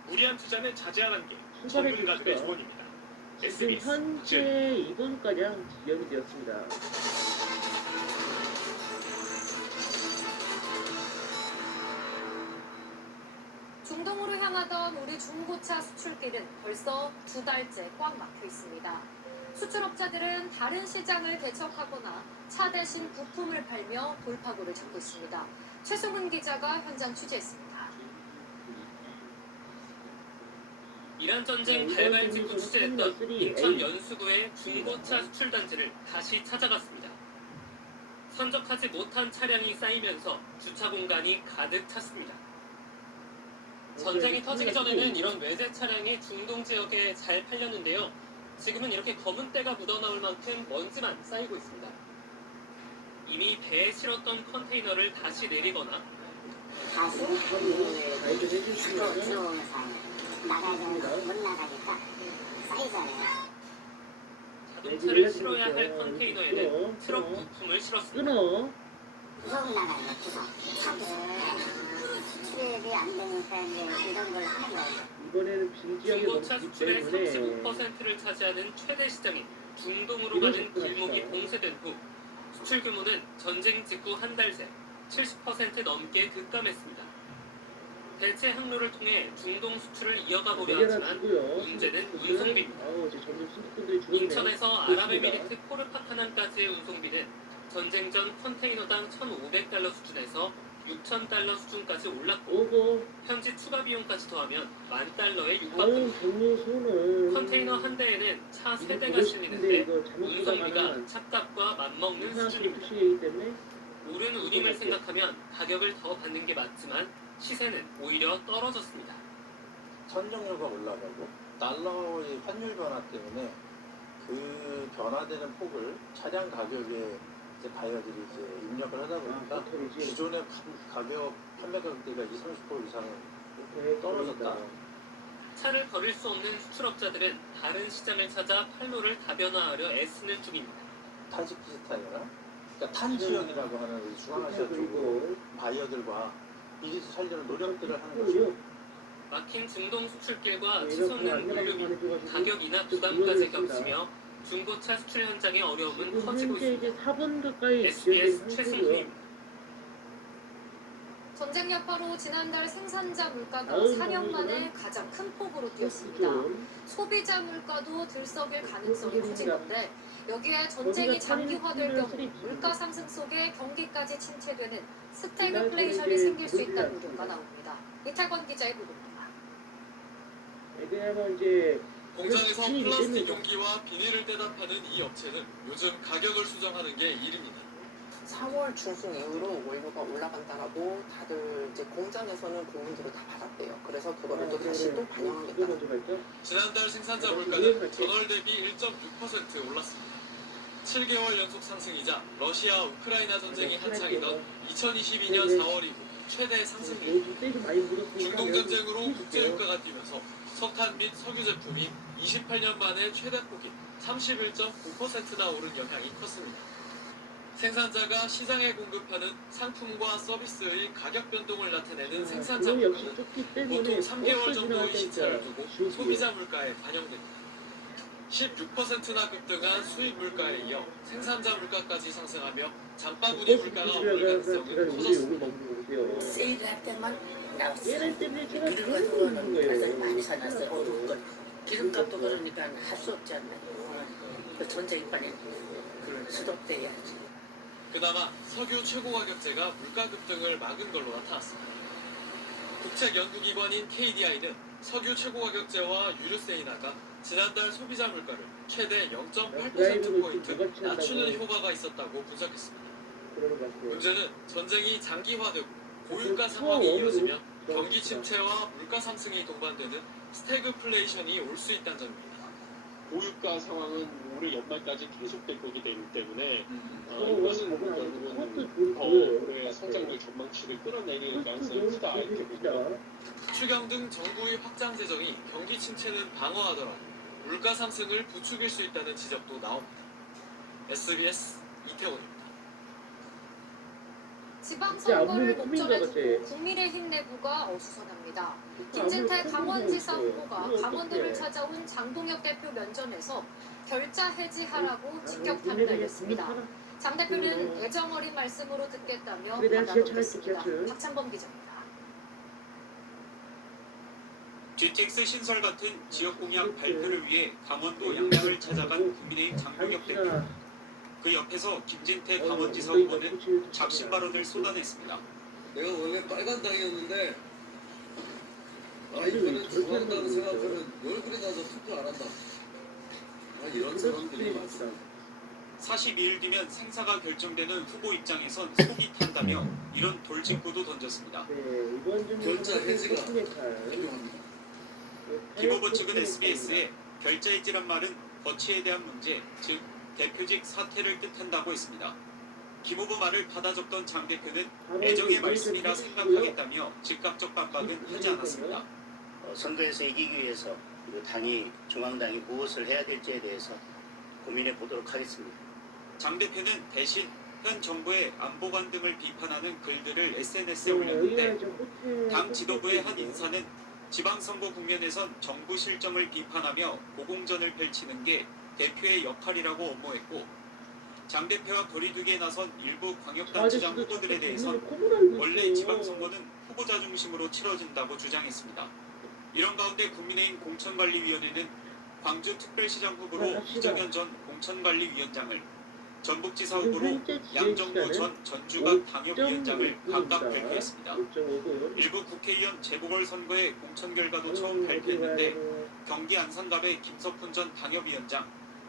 무리한 투자는 자제하라는 게 전문가들의 조언입니다. 지금 SBS 현재 이번가량 지연이 되었습니다. 중동으로 향하던 우리 중고차 수출길은 벌써 2달째 꽉 막혀 있습니다. 수출업자들은 다른 시장을 개척하거나 차 대신 부품을 팔며 돌파구를 찾고 있습니다. 최승훈 기자가 현장 취재했습니다. 이란 전쟁 발발 직후 취재했던 인천 연수구의 중고차 수출 단지를 다시 찾아갔습니다. 선적하지 못한 차량이 쌓이면서 주차 공간이 가득 찼습니다. 전쟁이 터지기 전에는 이런 외제 차량이 중동 지역에 잘 팔렸는데요. 지금은 이렇게 검은 때가 묻어나올 만큼 먼지만 쌓이고 있습니다. 이미 배에 실었던 컨테이너를 다시 내리거나 자동차를 실어야 할 컨테이너에는 트럭 부품을 실었습니다. 구석 나가는 거, 구석. 차 구석. 수출액이 안 되니까 이제 이런 걸 하는 거예요. 이번에는 빈지역에 중고차 넘기 수출의 때문에 35%를 차지하는 최대 시장인 중동으로 가는 길목이 봉쇄된 후 수출 규모는 전쟁 직후 한 달 새 70% 넘게 급감했습니다. 대체 항로를 통해 중동 수출을 이어가 보려 하지만 문제는 운송비입니다. 인천에서 아랍에미리트 포르파카난까지의 운송비는 전쟁 전 컨테이너당 1,500달러 수준에서 6,000달러 수준까지 올랐고 현지 추가 비용까지 더하면 10,000달러에 육박합니다. 컨테이너 한 대에는 차 3대가 실리는데 운송비가 차값과 맞먹는 수준입니다. 오른 운임을 생각하면 가격을 더 받는 게 맞지만 시세는 오히려 떨어졌습니다. 선정료가 올라가고 달러의 환율 변화 때문에 그 변화되는 폭을 차량 가격에 이제 바이어들이 이제 입력을 하다 보니까 기존의 가격 판매 가격대가 20-30% 이상은 떨어졌다. 차를 버릴 수 없는 수출업자들은 다른 시장을 찾아 판로를 다변화하려 애쓰는 중입니다. 타지키스탄이나 그러니까 탄 지역이라고 하는 우리 중앙아시아 쪽 바이어들과 이리스 살려는 노력들을 하는 것이고 막힌 중동 수출길과 치솟는 물류비, 가격 인하 부담까지 겹치며 중고차 수출 현장의 어려움은 커지고 있습니다. 4분 가까이 SBS 최승훈입니다. 전쟁 여파로 지난달 생산자 물가가 4년 만에 가장 큰 폭으로 뛰었습니다. 소비자 물가도 들썩일 가능성이 커진 건데 여기에 전쟁이 장기화될 경우 물가 상승 속에 경기까지 침체되는 스태그플레이션이 생길 수 있다는 우려가 나옵니다. 이태권 기자의 보도입니다. 왜냐하면 이제 공장에서 플라스틱 용기와 비닐을 떼다 파는 이 업체는 요즘 가격을 수정하는 게 일입니다. 4월 중순 이후로 원료가 올라간다라고 다들 이제 공장에서는 공문들을 다 받았대요. 그래서 그거를 또 다시 또 반영하겠다. 지난달 생산자 물가는 전월 대비 1.6% 올랐습니다. 7개월 연속 상승이자 러시아 우크라이나 전쟁이 한창이던 2022년 4월 이후 최대 상승률입니다. 중동 전쟁으로 국제 유가가 뛰면서 석탄 및 석유 제품이 28년 만에 최대폭인 31.9%나 오른 영향이 컸습니다. 생산자가 시장에 공급하는 상품과 서비스의 가격 변동을 나타내는 생산자 물가는 보통 3개월 정도의 시차를 두고 소비자 물가에 반영됩니다. 16%나 급등한 수입 물가에 이어 생산자 물가까지 상승하며 장바구니 물가가 오를 가능성은 커졌습니다. 세일할 때만 나왔어요. 비를 가지고는 가장 많이 사놨어요. 기름값도 그러니까 할 수 없지 않나요? 그 전쟁판에 그런 수독돼야지. 그나마 석유 최고 가격제가 물가 급등을 막은 걸로 나타났습니다. 국책연구기관인 KDI는 석유 최고 가격제와 유류세 인하가 지난달 소비자 물가를 최대 0.8%포인트 낮추는 효과가 있었다고 분석했습니다. 문제는 전쟁이 장기화되고 고유가 상황이 이어지면 경기 침체와 물가 상승이 동반되는 스태그플레이션이 올 수 있다는 점입니다. 고유가 상황은 올해 연말까지 계속될 거기 때문에 이것은 결국은 더 올해 성장률 전망치를 끌어내릴 가능성이 크다 이렇게 봅니다. 추경 등 정부의 확장 재정이 경기 침체는 방어하더라도 물가 상승을 부추길 수 있다는 지적도 나옵니다. SBS 이태원입니다. 지방선거를 목전에 두고 국민의힘 내부가 어수선합니다. 김진태 강원지사 후보가 강원도를 찾아온 장동혁 대표 면전에서 결자 해지하라고 직격탄을 날렸습니다. 장 대표는 애정 어린 말씀으로 듣겠다며 받아들였습니다. 박찬범 기자입니다. GTX 신설 같은 지역 공약 발표를 위해 강원도 양양을 찾아간 국민의힘 장동혁 대표. 그 옆에서 김진태 강원지사 후보는 작심 발언을 쏟아냈습니다. 내가 원래 빨간 당이었는데 이번엔 주황당 생각하면 얼굴이 나서 투표 안 한다. 이런 사람들이 많습니다. 42일 뒤면 생사가 결정되는 후보 입장에선 속이 탄다며 이런 돌직구도 던졌습니다. 결자 해지가 필요합니다. 김 후보 측은 SBS에 결자 해지란 말은 거취에 대한 문제, 즉 대표직 사퇴를 뜻한다고 했습니다. 김 후보 말을 받아 적던 장 대표는 애정의 말씀이라 생각하겠다며 즉각적 반박은 하지 않았습니다. 선거에서 이기기 위해서 당이 중앙당이 무엇을 해야 될지에 대해서 고민해 보도록 하겠습니다. 장 대표는 대신 현 정부의 안보관 등을 비판하는 글들을 SNS에 올렸는데 당 지도부의 한 인사는 지방선거 국면에선 정부 실정을 비판하며 고공전을 펼치는 게 대표의 역할이라고 엄호했고 장 대표와 거리두기에 나선 일부 광역단체장 후보들에 대해선 원래 지방선거는 후보자 중심으로 치러진다고 주장했습니다. 이런 가운데 국민의힘 공천관리위원회는 광주특별시장 후보로 이정현 전 공천관리위원장을 전북지사 후보로 양정구 전 전주갑 당협위원장을 각각 발표했습니다. 일부 국회의원 재보궐선거의 공천 결과도 처음 발표했는데 경기 안산갑의 김석훈 전 당협위원장,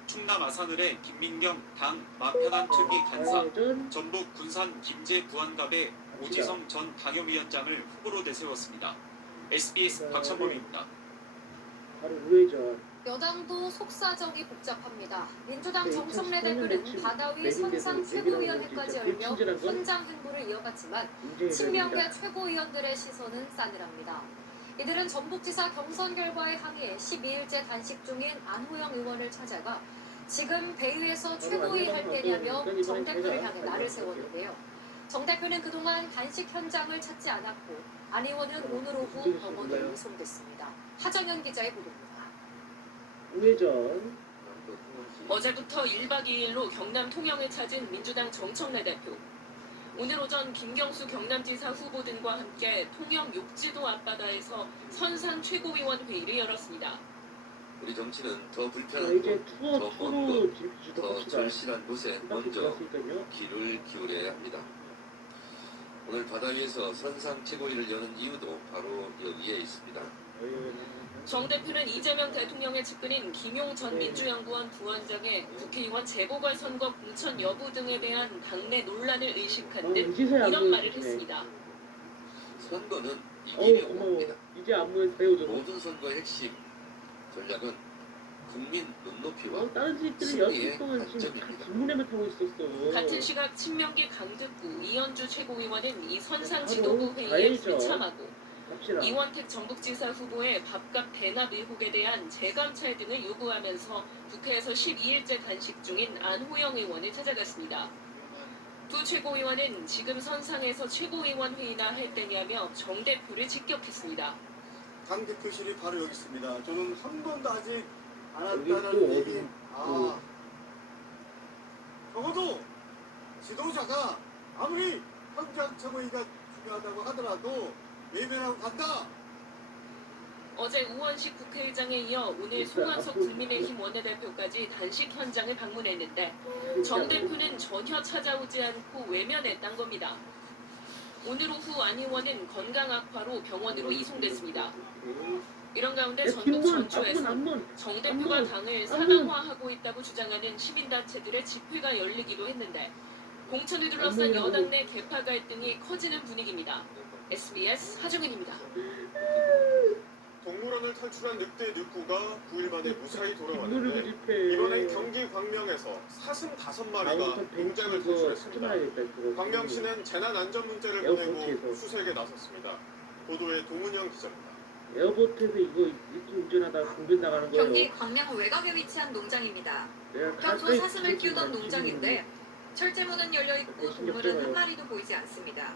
충남 아산을의 김민경 당 마편한 특위 간사, 전북 군산 김제 부안갑의 오지성 전 당협위원장을 후보로 내세웠습니다. SBS 박찬범입니다. 여당도 속사정이 복잡합니다. 민주당 정청래 대표는 바다위 선상 최고위원회까지 열며 헌장 행보를 이어갔지만 친명계 최고위원들의 시선은 싸늘합니다. 이들은 전북지사 경선 결과에 항의해 12일째 단식 중인 안호영 의원을 찾아가 지금 대의에서 최고위 할 때냐며 정 대표를 향해 날을 세웠는데요. 정 대표는 그동안 단식 현장을 찾지 않았고 안 의원은 오늘 오후 법원에 이송됐습니다. 하정현 기자의 보도입니다. 우회전. 어제부터 1박 2일로 경남 통영을 찾은 민주당 정청래 대표. 오늘 오전 김경수 경남지사 후보 등과 함께 통영 욕지도 앞바다에서 선상 최고위원 회의를 열었습니다. 우리 정치는 더 불편하고 더 먼 것, 더 절실한 곳에 먼저 귀를 기울여야 합니다. 오늘 바다 위에서 선상 최고위를 여는 이유도 바로 여기에 있습니다. 정 대표는 이재명 대통령의 측근인 김용 전 민주연구원 부원장의 국회의원 재보궐선거 공천 여부 등에 대한 당내 논란을 의식한 듯 이런 말을 했습니다. 선거는 이기려 합니다. 이제 안무에 배우죠. 모든 선거의 핵심 전략은 국민 눈높이와 다른 집들은 승리의 연습 동안 관점입니다. 질문에만 타고 있었어. 같은 시각 친명계 강득구 이현주 최고위원은 이 선상 지도부 회의에 불참하고 이원택 전북지사 후보의 밥값 대납 의혹에 대한 재감찰 등을 요구하면서 국회에서 12일째 단식 중인 안호영 의원을 찾아갔습니다. 두 최고위원은 지금 선상에서 최고위원 회의나 할 때냐며 정 대표를 직격했습니다. 당 대표실이 바로 여기 있습니다. 저는 한 번도 아직 안 왔다는 얘기. 적어도 지도자가 아무리 현장 최고위가 중요하다고 하더라도 예배하고 간다. 어제 우원식 국회의장에 이어 오늘 송환석 국민의힘 원내대표까지 단식 현장을 방문했는데 정 대표는 전혀 찾아오지 않고 외면했단 겁니다. 오늘 오후 안 의원은 건강 악화로 병원으로 이송됐습니다. 이런 가운데 전북 전주에서 정 대표가 당을 사당화하고 있다고 주장하는 시민단체들의 집회가 열리기도 했는데 공천을 둘러싼 여당 내 계파 갈등이 커지는 분위기입니다. SBS 하정은입니다. 동물원을 탈출한 늑대 늑구가 9일 만에 무사히 돌아왔는데 이번엔 경기 광명에서 사슴 5마리가 농장을 탈출했습니다. 광명시는 재난안전문자를 보내고 수색에 나섰습니다. 보도에 동은영 기자입니다. 에어보트에서 이거 이렇게 운전하다가 공변 나가는 거예요. 경기 광명 외곽에 위치한 농장입니다. 평소 사슴을 키우던 농장인데 철제문은 열려있고 동물은 한 마리도 보이지 않습니다.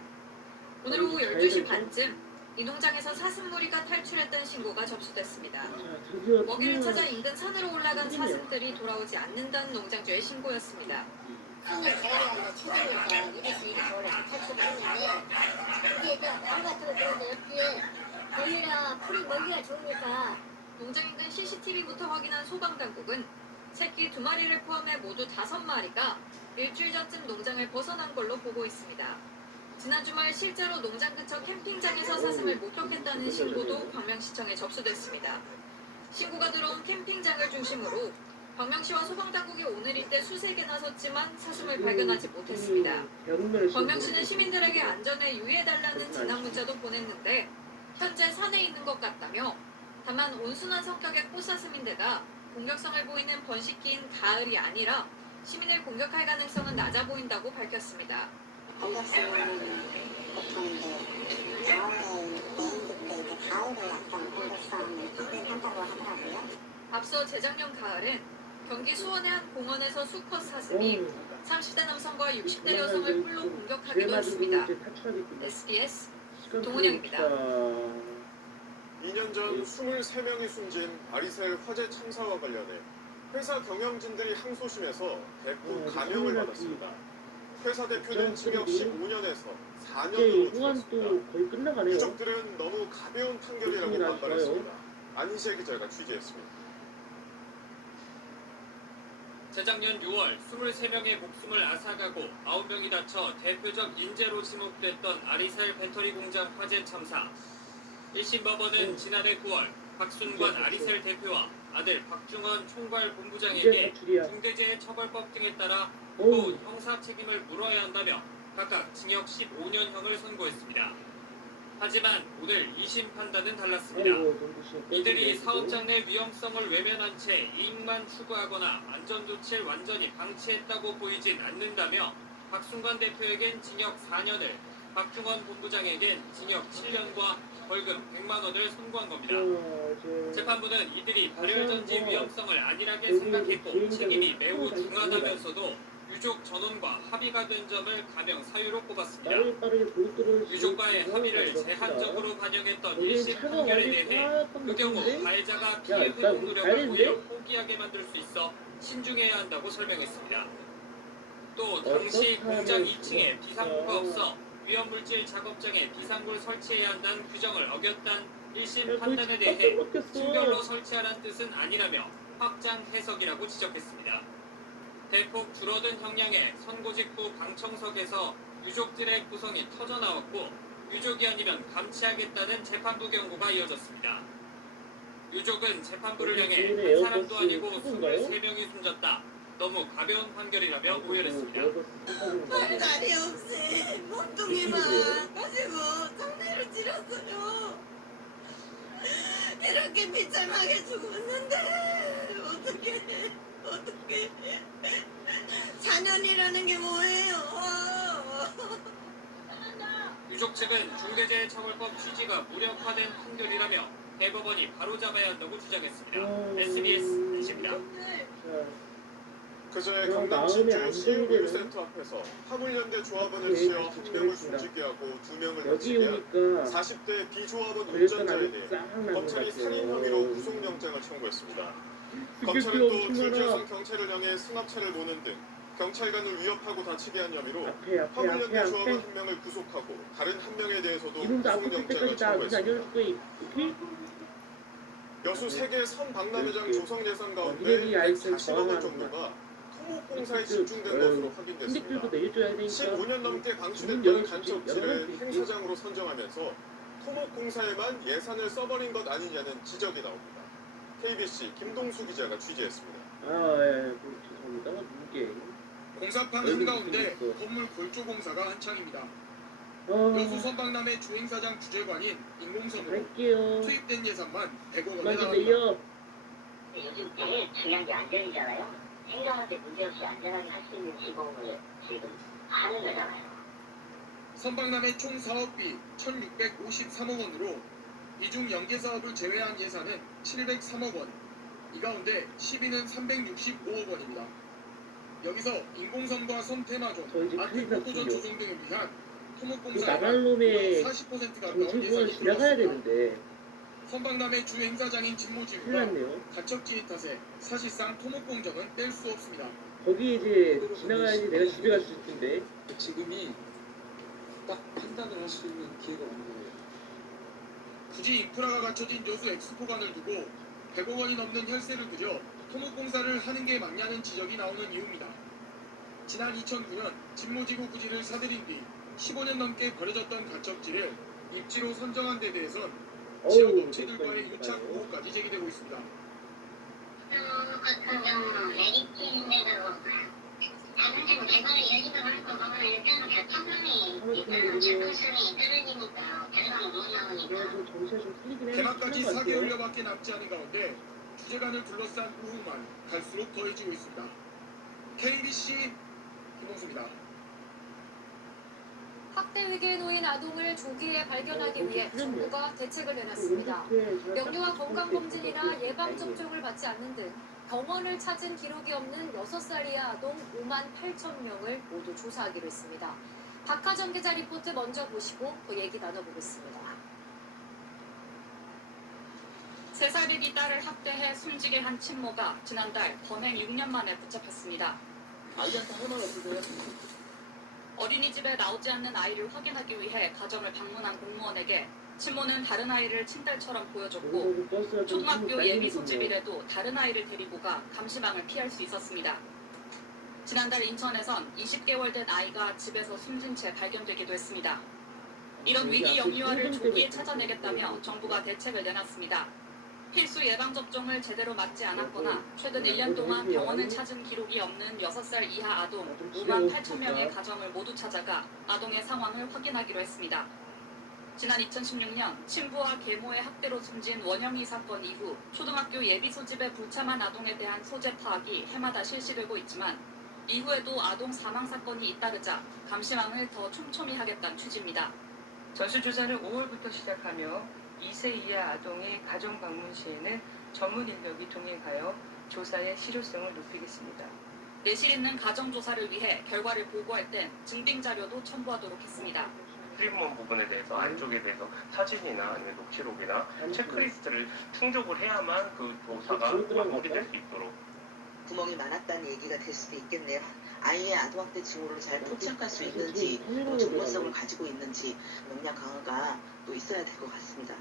오늘 오후 12시 반쯤 이 농장에서 사슴무리가 탈출했다는 신고가 접수됐습니다. 먹이를 찾아 인근 산으로 올라간 사슴들이 돌아오지 않는다는 농장주의 신고였습니다. 산을 제가 찾으니까 이래서 이렇게 원래 탈출을 했는데 이게 바로 같은 거 들어서 옆에 벌레나 풀이 먹이가 좋으니까 농장 인근 CCTV부터 확인한 소방당국은 새끼 2마리를 포함해 모두 5마리가 일주일 전쯤 농장을 벗어난 걸로 보고 있습니다. 지난 주말 실제로 농장 근처 캠핑장에서 사슴을 목격했다는 신고도 광명시청에 접수됐습니다. 신고가 들어온 캠핑장을 중심으로 광명시와 소방당국이 오늘 이때 수색에 나섰지만 사슴을 발견하지 못했습니다. 광명시는 시민들에게 안전에 유의해달라는 진학 문자도 보냈는데 현재 산에 있는 것 같다며 다만 온순한 성격의 꽃사슴인데다 공격성을 보이는 번식기인 가을이 아니라 시민을 공격할 가능성은 낮아 보인다고 밝혔습니다. 앞서 재작년 가을엔 경기 수원의 한 공원에서 수컷 사슴이 30대 남성과 60대 여성을 풀로 공격하기도 했습니다. SBS 동은영입니다. 2년 전 23명이 숨진 아리셀 화재 참사와 관련해 회사 경영진들이 항소심에서 대폭 감형을 받았습니다. 회사 대표는 징역 15년에서 4년으로 줄었습니다. 유족들은 너무 가벼운 판결이라고 반발했습니다. 안희재 기자가 취재했습니다. 재작년 6월 23명의 목숨을 앗아가고 9명이 다쳐 대표적 인재로 지목됐던 아리살 배터리 공장 화재 참사. 1심 법원은 지난해 9월 박순관 아리살 대표와 아들 박중원 총괄본부장에게 중대재해처벌법 등에 따라 무거운 형사 책임을 물어야 한다며 각각 징역 15년형을 선고했습니다. 하지만 오늘 2심 판단은 달랐습니다. 이들이 사업장 내 위험성을 외면한 채 이익만 추구하거나 안전조치를 완전히 방치했다고 보이진 않는다며 박순관 대표에겐 징역 4년을, 박중원 본부장에겐 징역 7년과 벌금 100만 원을 선고한 겁니다. 재판부는 이들이 발열전지 위험성을 안일하게 생각했고 책임이 매우 중하다면서도 유족 전원과 합의가 된 점을 감형 사유로 꼽았습니다. 유족과의 합의를 제한적으로 반영했던 1심 판결에 대해 그 경우 가해자가 피해 회복 노력을 오히려 포기하게 만들 수 있어 신중해야 한다고 설명했습니다. 또 당시 공장 2층에 비상구가 없어 위험물질 작업장에 비상구를 설치해야 한다는 규정을 어겼다는 1심 판단에 대해 층별로 설치하라는 뜻은 아니라며 확장 해석이라고 지적했습니다. 대폭 줄어든 형량에 선고 직후 방청석에서 유족들의 구성이 터져나왔고 유족이 아니면 감치하겠다는 재판부 경고가 이어졌습니다. 유족은 재판부를 향해 한 사람도 아니고 23명이 숨졌다. 너무 가벼운 판결이라며 오열했습니다. 다리 없이 몸뚱이만 가지고 장례를 치렀어요. 이렇게 비참하게 죽었는데 어떻게 4년이라는 게 뭐예요? 유족 측은 중대재해처벌법 취지가 무력화된 판결이라며 대법원이 바로잡아야 한다고 주장했습니다. SBS 안시입니다. 그제 경남 진주 시의교육센터 앞에서 화물연대 조합원을 치어 1명을 숨지게 하고 2명을 다치게 한 40대 비조합원 운전자에 대해 검찰이 살인 혐의로 구속영장을 청구했습니다. 검찰은 또 줄지어선 경찰을 향해 승합차를 모는 등 경찰관을 위협하고 다치게 한 혐의로 화물연대 조합원 1명을 구속하고 다른 1명에 대해서도 구속영장을 청구했습니다. 여수 세계 선박람회장 조성 예산 가운데 140억 원 정도가 토목공사에 집중된 것으로 확인됐습니다. 15년 넘게 방치됐던 간척지를 행사장으로 선정하면서 토목공사에만 예산을 써버린 것 아니냐는 지적이 나옵니다. KBC 김동수 기자가 취재했습니다. 죄송합니다. 무게. 공사판 한가운데 건물 골조공사가 한창입니다. 여수 선박람회 주행사장 주재관인 인공섬으로 투입된 예산만 100억 원에 달합니다. 요즘 되게 중요한 게 안전이잖아요. 행정할 때 문제없이 안전하게 할 수 있는 시공을 지금 하는 거잖아요. 선박람회 총 사업비 1,653억 원으로 이중 연계사업을 제외한 예산은 703억 원. 이 가운데 시비는 365억 원입니다. 여기서 인공섬과 섬 테마존, 아트 포토존 조성 등을 위한 토목공사의 40% 가까운 예산이 들어갔습니다. 선박람회 주 행사장인 진모지구가 가척지인 탓에 사실상 토목공정은 뗄 수 없습니다. 거기 이제 지나가야지 내가 집에 갈 수 있을 텐데. 지금이 딱 판단을 할 수 있는 기회가 없는 거예요. 굳이 인프라가 갖춰진 여수 엑스포관을 두고 100억 원이 넘는 혈세를 그려 토목공사를 하는 게 맞냐는 지적이 나오는 이유입니다. 지난 2009년 진모지구 부지를 사들인 뒤 15년 넘게 버려졌던 가척지를 입지로 선정한 데 대해선 지역 업체들과의 유착 의혹까지 제기되고 있습니다. 같은 경우는 메리트인데도 다른 데는 개발을 이어지도 않고 보면 일단은 교통성이 일단은 접근성이 떨어지니까 결과가 못 나오니까. 개막까지 4개월여밖에 남지 않은 가운데 주재관을 둘러싼 의혹만 갈수록 더해지고 있습니다. KBC 김홍수입니다. 학대 위기에 놓인 아동을 조기에 발견하기 위해 정부가 대책을 내놨습니다. 명료한 건강검진이나 예방접종을 받지 않는 등 병원을 찾은 기록이 없는 6살 이하 아동 5만 8천 명을 모두 조사하기로 했습니다. 박하정 기자 리포트 먼저 보시고 그 얘기 나눠보겠습니다. 3살 배기 딸을 학대해 숨지게 한 친모가 지난달 범행 6년 만에 붙잡혔습니다. 아이한테 할 말 없으세요? 어린이집에 나오지 않는 아이를 확인하기 위해 가정을 방문한 공무원에게 친모는 다른 아이를 친딸처럼 보여줬고 초등학교 예비 소집일에도 다른 아이를 데리고 가 감시망을 피할 수 있었습니다. 지난달 인천에선 20개월 된 아이가 집에서 숨진 채 발견되기도 했습니다. 이런 위기 영유아를 조기에 찾아내겠다며 정부가 대책을 내놨습니다. 필수 예방접종을 제대로 맞지 않았거나 최근 1년 동안 병원을 찾은 기록이 없는 6살 이하 아동 5만 8천 명의 가정을 모두 찾아가 아동의 상황을 확인하기로 했습니다. 지난 2016년 친부와 계모의 학대로 숨진 원영희 사건 이후 초등학교 예비 소집에 불참한 아동에 대한 소재 파악이 해마다 실시되고 있지만 이후에도 아동 사망 사건이 잇따르자 감시망을 더 촘촘히 하겠다는 취지입니다. 전수조사를 5월부터 시작하며 2세 이하 아동의 가정 방문 시에는 전문 인력이 동행하여 조사의 실효성을 높이겠습니다. 내실 있는 가정조사를 위해 결과를 보고할 땐 증빙 자료도 첨부하도록 했습니다. 출입문 부분에 대해서 안쪽에 대해서 사진이나 아니면 녹취록이나 체크리스트를 충족을 해야만 그 조사가 완공이 될 수 있도록. 구멍이 많았다는 얘기가 될 수도 있겠네요. 아이의 아동학대 징후를 잘 포착할 수 있는지, 또 전문성을 가지고 있는지 역량 강화가 또 있어야 될 것 같습니다.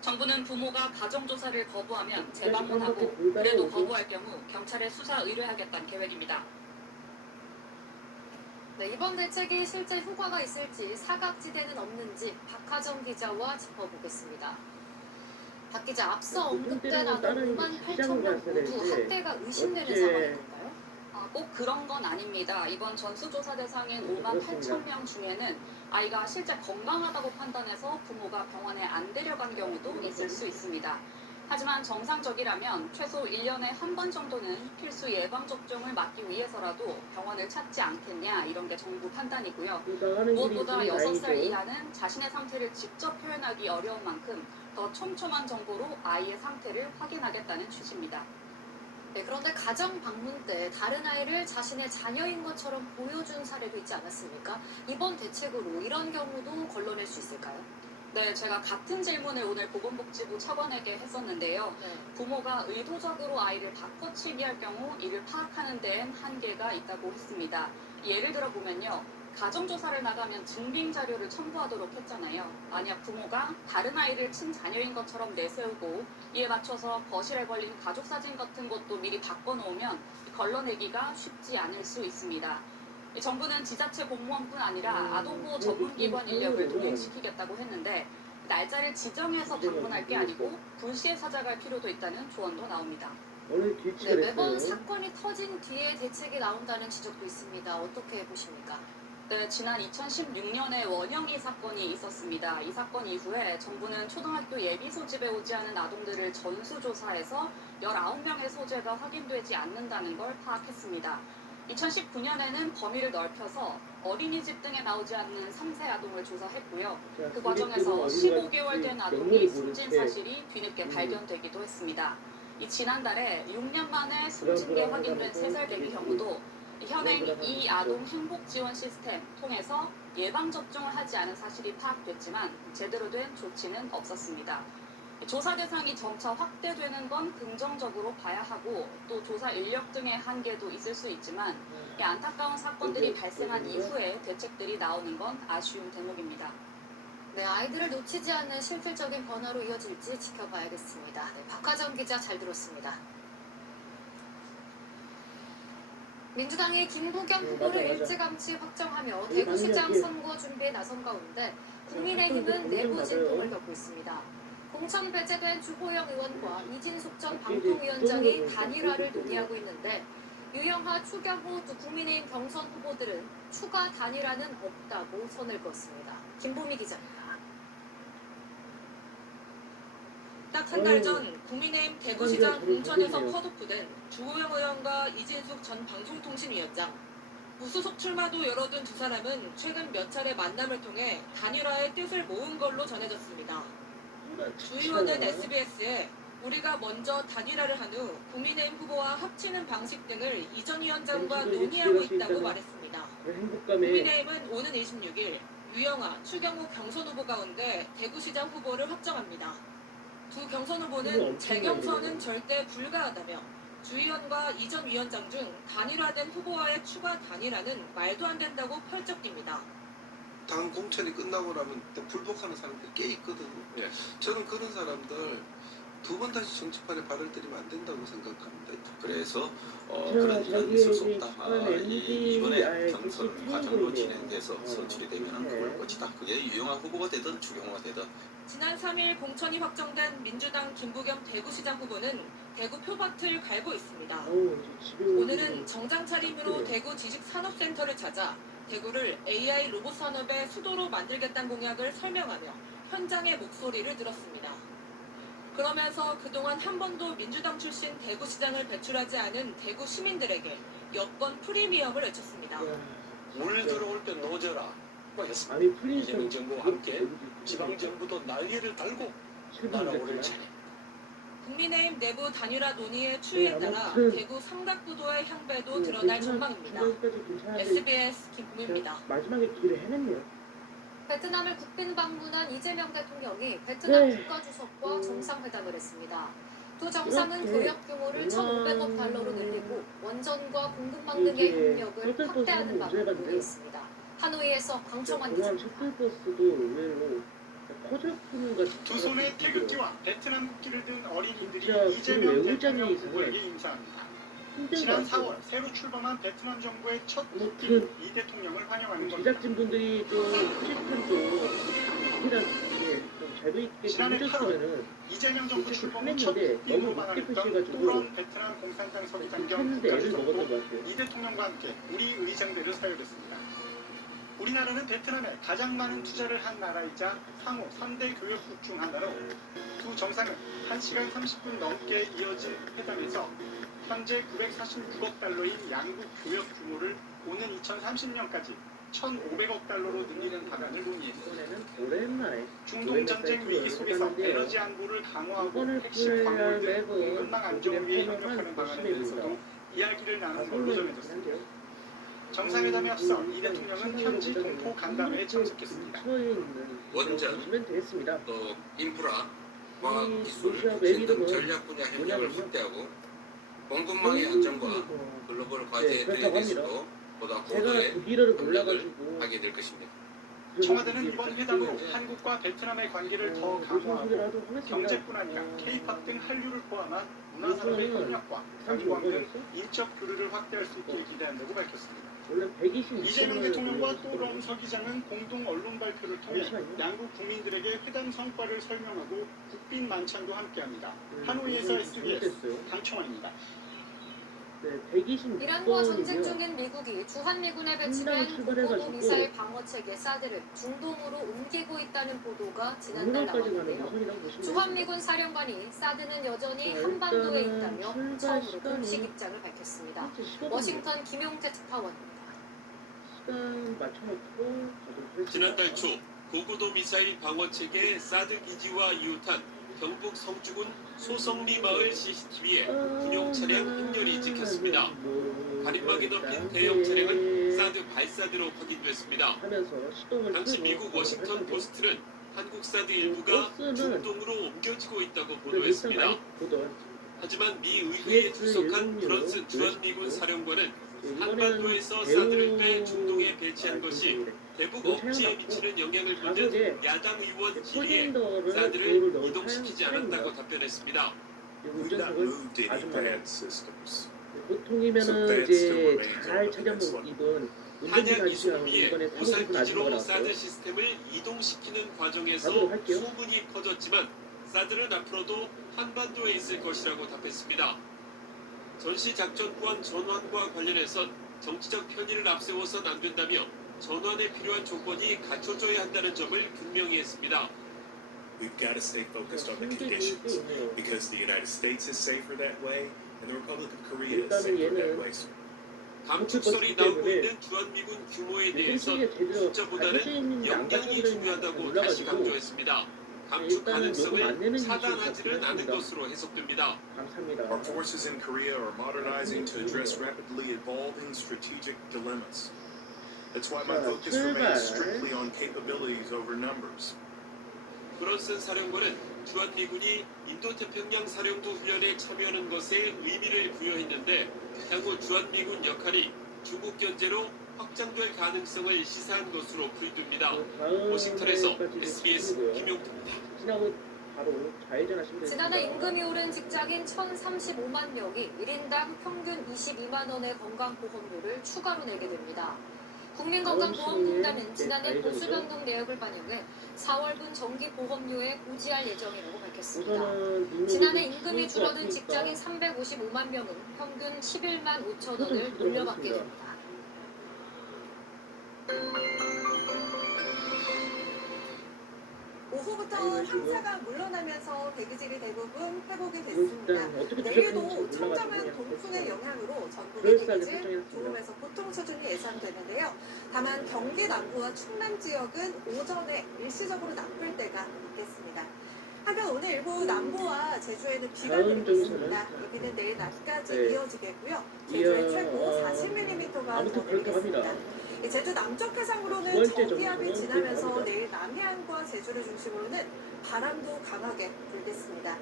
정부는 부모가 가정조사를 거부하면 재방문하고 그래도 거부할 경우 경찰에 수사 의뢰하겠다는 계획입니다. 네, 이번 대책이 실제 효과가 있을지 사각지대는 없는지 박하정 기자와 짚어보겠습니다. 박 기자, 앞서 언급된 아동 5만 8천 명 모두 학대가 의심되는 상황인가요? 꼭 그런 건 아닙니다. 이번 전수조사 대상인 5만 8천 명 중에는 아이가 실제 건강하다고 판단해서 부모가 병원에 안 데려간 경우도 있을 수 있습니다. 하지만 정상적이라면 최소 1년에 한 번 정도는 필수 예방접종을 맞기 위해서라도 병원을 찾지 않겠냐, 이런 게 정부 판단이고요. 무엇보다 6살 이하는 자신의 상태를 직접 표현하기 어려운 만큼 더 촘촘한 정보로 아이의 상태를 확인하겠다는 취지입니다. 네, 그런데 가정 방문 때 다른 아이를 자신의 자녀인 것처럼 보여준 사례도 있지 않았습니까? 이번 대책으로 이런 경우도 걸러낼 수 있을까요? 네, 제가 같은 질문을 오늘 보건복지부 차관에게 했었는데요. 부모가 의도적으로 아이를 바꿔 치기할 경우 이를 파악하는 데엔 한계가 있다고 했습니다. 예를 들어보면요. 가정조사를 나가면 증빙 자료를 첨부하도록 했잖아요. 만약 부모가 다른 아이를 친자녀인 것처럼 내세우고 이에 맞춰서 거실에 걸린 가족사진 같은 것도 미리 바꿔놓으면 걸러내기가 쉽지 않을 수 있습니다. 정부는 지자체 공무원뿐 아니라 아동보호 전문기관 인력을 동행시키겠다고 했는데 날짜를 지정해서 방문할 게 아니고 불시에 찾아갈 필요도 있다는 조언도 나옵니다. 네, 매번 사건이 터진 뒤에 대책이 나온다는 지적도 있습니다. 어떻게 보십니까? 네, 지난 2016년에 원영희 사건이 있었습니다. 이 사건 이후에 정부는 초등학교 예비 소집에 오지 않은 아동들을 전수조사해서 19명의 소재가 확인되지 않는다는 걸 파악했습니다. 2019년에는 범위를 넓혀서 어린이집 등에 나오지 않는 3세 아동을 조사했고요. 그 과정에서 15개월 된 아동이 숨진 사실이 뒤늦게 발견되기도 했습니다. 지난달에 6년 만에 숨진 게 확인된 3살 대기 경우도 현행 이 아동 행복 지원 시스템 통해서 예방접종을 하지 않은 사실이 파악됐지만 제대로 된 조치는 없었습니다. 조사 대상이 점차 확대되는 건 긍정적으로 봐야 하고 또 조사 인력 등의 한계도 있을 수 있지만 이 안타까운 사건들이 발생한 이후에 대책들이 나오는 건 아쉬운 대목입니다. 네, 아이들을 놓치지 않는 실질적인 변화로 이어질지 지켜봐야겠습니다. 네, 박하정 기자 잘 들었습니다. 민주당이 김부겸 후보를 일찌감치 확정하며 대구시장 선거 준비에 나선 가운데 국민의힘은 내부 진통을 겪고 있습니다. 공천 배제된 주호영 의원과 이진숙 전 방통위원장이 단일화를 논의하고 있는데 유영하, 추경호 두 국민의힘 경선 후보들은 추가 단일화는 없다고 선을 그었습니다. 김보미 기자입니다. 딱 한 달 전 국민의힘 대구시장 공천에서 컷오프된 주호영 의원과 이진숙 전 방송통신위원장. 무소속 출마도 열어둔 두 사람은 최근 몇 차례 만남을 통해 단일화의 뜻을 모은 걸로 전해졌습니다. 주 의원은 SBS에 우리가 먼저 단일화를 한 후 국민의힘 후보와 합치는 방식 등을 이전 위원장과 논의하고 있다고 말했습니다. 국민의힘은 오는 26일 유영하, 추경호 경선 후보 가운데 대구시장 후보를 확정합니다. 두 경선 후보는 재경선은 절대 불가하다며 주 의원과 이전 위원장 중 단일화된 후보와의 추가 단일화는 말도 안 된다고 펄쩍 뜁니다. 당 공천이 끝나고 나면 또 불복하는 사람들이 꽤 있거든요. 저는 그런 사람들 두 번 다시 정치판에 발을 들이면 안 된다고 생각합니다. 그래서 그런 일은 있을 수 없다. 이번에 경선 과정으로 진행돼서 선출이 되면은 그럴 것이다. 그게 유영아 후보가 되든 주경호가 되든. 지난 3일 공천이 확정된 민주당 김부겸 대구시장 후보는 대구 표밭을 갈고 있습니다. 오늘은 정장 차림으로 대구 지식산업센터를 찾아 대구를 AI 로봇 산업의 수도로 만들겠다는 공약을 설명하며 현장의 목소리를 들었습니다. 그러면서 그동안 한 번도 민주당 출신 대구시장을 배출하지 않은 대구 시민들에게 여권 프리미엄을 외쳤습니다. 물 들어올 때 노져라. 했습니다. 이재명 정부와 함께 지방정부도 난리를 달고 날아오를 차례. 국민의힘 내부 단일화 논의의 추이에 따라 대구 삼각구도의 향배도 드러날 전망입니다. SBS 김보미입니다. 마지막에 길을 해냈네요. 베트남을 국빈 방문한 이재명 대통령이 베트남 국가주석과 정상회담을 했습니다. 두 정상은 교역 규모를 1,500억 달러로 늘리고 원전과 공급망 등의 협력을 확대하는 방안을 논의했습니다. 하노이에서 광청환 기자입니다. 두 손에 태극기와 베트남 국기를 든 어린이들이 진짜 이재명 그 대통령 외국장이 후보에게 인사합니다. 힘든 지난 것 같아요. 4월 새로 출범한 베트남 정부의 첫 국빈 이 대통령을 환영하는 겁니다. 제작진분들이 좀 표지판 좀 좀 잘도 있게 지난해 해줬으면은 이재명 정부 출범 첫 했는데 국빈으로 너무 늦게 만났던 표시해가지고 또런 베트남 공산당 서기장 겸 했는데 애를 먹었던 것 국가주석도 같아요. 이 대통령과 함께 우리 의장대를 사용했습니다. 우리나라는 베트남에 가장 많은 투자를 한 나라이자 상호 3대 교역국 중 하나로 두 정상은 1시간 30분 넘게 이어진 회담에서 현재 946억 달러인 양국 교역 규모를 오는 2030년까지 1,500억 달러로 늘리는 방안을 논의했습니다. 오랜만에 중동 전쟁 위기 속에서 에너지 안보를 강화하고 핵심 광물 등 공급망 안정을 위해 협력하는 방안에 대해서도 이야기를 나눈 걸로 전해졌습니다. 정상회담에 앞서 이 대통령은 현지 동포 간담회에 참석했습니다. 원전, 또 인프라, 과학기술, 러시아 등 맵이름은 전략 분야 협력을 뭐냐면요. 확대하고 공급망의 안정과 글로벌 과제 해결에 대해서도 보다 고도의 협력을 하게 될 것입니다. 청와대는 이번 회담으로 한국과 베트남의 관계를 더 강화하고 경제뿐 아니라 K-팝 등 한류를 포함한 문화산업의 협력과 관광 등 인적 교류를 확대할 수 있게 기대한다고 밝혔습니다. 이재명 대통령과 또럼 서기장은 공동 언론 발표를 통해 양국 국민들에게 회담 성과를 설명하고 국빈 만찬도 함께합니다. 하노이에서 SBS 강청환입니다. 이란과 전쟁 중인 미국이 주한미군에 배치된 고고도 미사일 방어 체계 사드를 중동으로 옮기고 있다는 보도가 지난달 나왔는데요. 주한미군 사령관이 사드는 여전히 한반도에 있다며 처음으로 공식 입장을 밝혔습니다. 워싱턴 김용태 특파원입니다. 지난달 초 고고도 미사일 방어 체계 사드 기지와 이웃한 경북 성주군 소성리 마을 CCTV에 군용 차량 한 렬이 찍혔습니다. 가림막이 덮인 대형 차량은 사드 발사드로 확인됐습니다. 당시 미국 워싱턴 포스트는 한국 사드 일부가 중동으로 옮겨지고 있다고 보도했습니다. 하지만 미 의회에 출석한 브런슨 주한미군 사령관은 한반도에서 사드를 빼 중동에 배치한 것이 대북 억지에 미치는 영향을 묻는 야당 의원 질의에 사드를 이동시키지 않았다고 답변했습니다. 보통이면은 이제 잘 찾아본 입은 한양 이수비에 오산 기지로 사드 시스템을 이동시키는 과정에서 소문이 퍼졌지만 사드는 앞으로도 한반도에 있을 것이라고 답했습니다. 전시작전권 전환과 관련해선 정치적 편의를 앞세워선 안 된다며 전환에 필요한 조건이 갖춰져야 한다는 점을 분명히 했습니다. We've got to stay focused on the conditions because the United States is safer that way and the Republic of Korea is safer that way. 감축설이 나오고 있는 주한미군 규모에 대해서 숫자보다는 역량이 중요하다고 다시 강조했습니다. 감축 가능성을 차단하지는 않은 것으로 해석됩니다. Our forces in Korea are modernizing to address rapidly evolving strategic dilemmas. That's why my focus remains strictly on capabilities over numbers. 브런슨 사령관은 주한미군이 인도태평양 사령부 훈련에 참여하는 것에 의미를 부여했는데 향후 주한미군 역할이 중국 견제로 확장될 가능성을 시사한 것으로 풀이됩니다. 워싱턴에서 SBS 김용태입니다. 바로 좌회전하시면 됩니다. 지난해 임금이 오른 직장인 1,035만 명이 1인당 평균 22만 원의 건강보험료를 추가로 내게 됩니다. 국민건강보험공단은 지난해 보수 변동 내역을 반영해 4월분 정기보험료에 고지할 예정이라고 밝혔습니다. 지난해 임금이 줄어든 직장인 355만 명은 평균 11만 5천 원을 물려받게 됩니다. 오후부터 황사가 물러나면서 대기질이 대부분 회복이 됐습니다. 내일도 청정한 동풍의 영향으로 전국의 대기질 조금에서 보통 수준이 예상되는데요. 다만 경기 남부와 충남 지역은 오전에 일시적으로 나쁠 때가 있겠습니다. 한편 오늘 일부 남부와 제주에는 비가 내리고 있습니다. 이 비는 내일 낮까지 이어지겠고요. 제주에 최고 40mm가 더 내리겠습니다. 제주 남쪽 해상으로는 저기압이 지나면서 내일 남해안과 제주를 중심으로는 바람도 강하게 불겠습니다.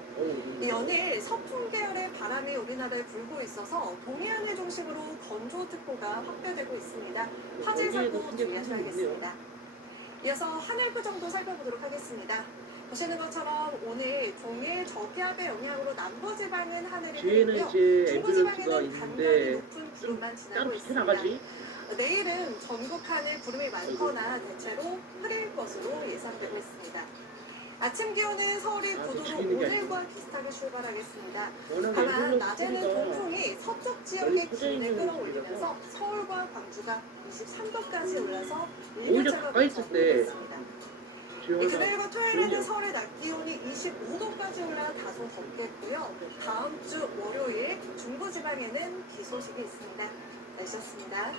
연일 서풍 계열의 바람이 우리나라에 불고 있어서 동해안을 중심으로 건조특보가 확대되고 있습니다. 화재 사고 주의하셔야겠습니다. 이어서 하늘 구정도 살펴보도록 하겠습니다. 보시는 것처럼 오늘 종일 저기압의 영향으로 남부지방은 하늘이 흐리고요. 중부지방에는 간간히 높은 구름만 지나고 있습니다. 내일은 전국 하늘 구름이 많거나 대체로 흐릴 것으로 예상되고 있습니다. 아침 기온은 서울이 9도로 오늘과 비슷하게 출발하겠습니다. 다만 낮에는 동풍이 서쪽 지역의 기온을 끌어올리면서 서울과 광주가 23도까지 올라서 일교차가 벌어지겠습니다. 금요일과 토요일에는 서울의 낮 기온이 25도까지 올라 다소 덥겠고요. 다음 주 월요일 중부지방에는 비 소식이 있습니다. 날씨였습니다.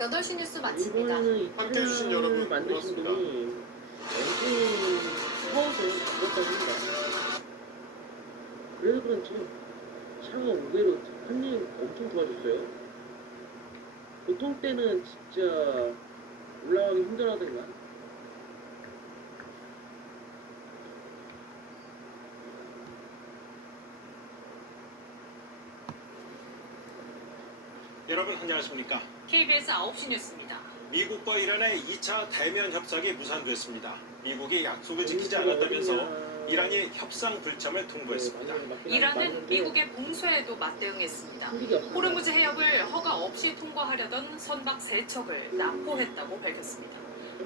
8시 뉴스 마칩니다. 함께 해주신 여러분 고맙습니다. 엔진 파워를 바꿨다고 합니다. 그래서 그런지 차가 의외로 handling 엄청 좋아졌어요. 보통 때는 진짜 올라가기 힘들어하더니만. 여러분 안녕하십니까? KBS 9시 뉴스입니다. 미국과 이란의 2차 대면 협상이 무산됐습니다. 미국이 약속을 지키지 않았다면서 이란이 협상 불참을 통보했습니다. 이란은 미국의 봉쇄에도 맞대응했습니다. 호르무즈 해협을 허가 없이 통과하려던 선박 3척을 납포했다고 밝혔습니다.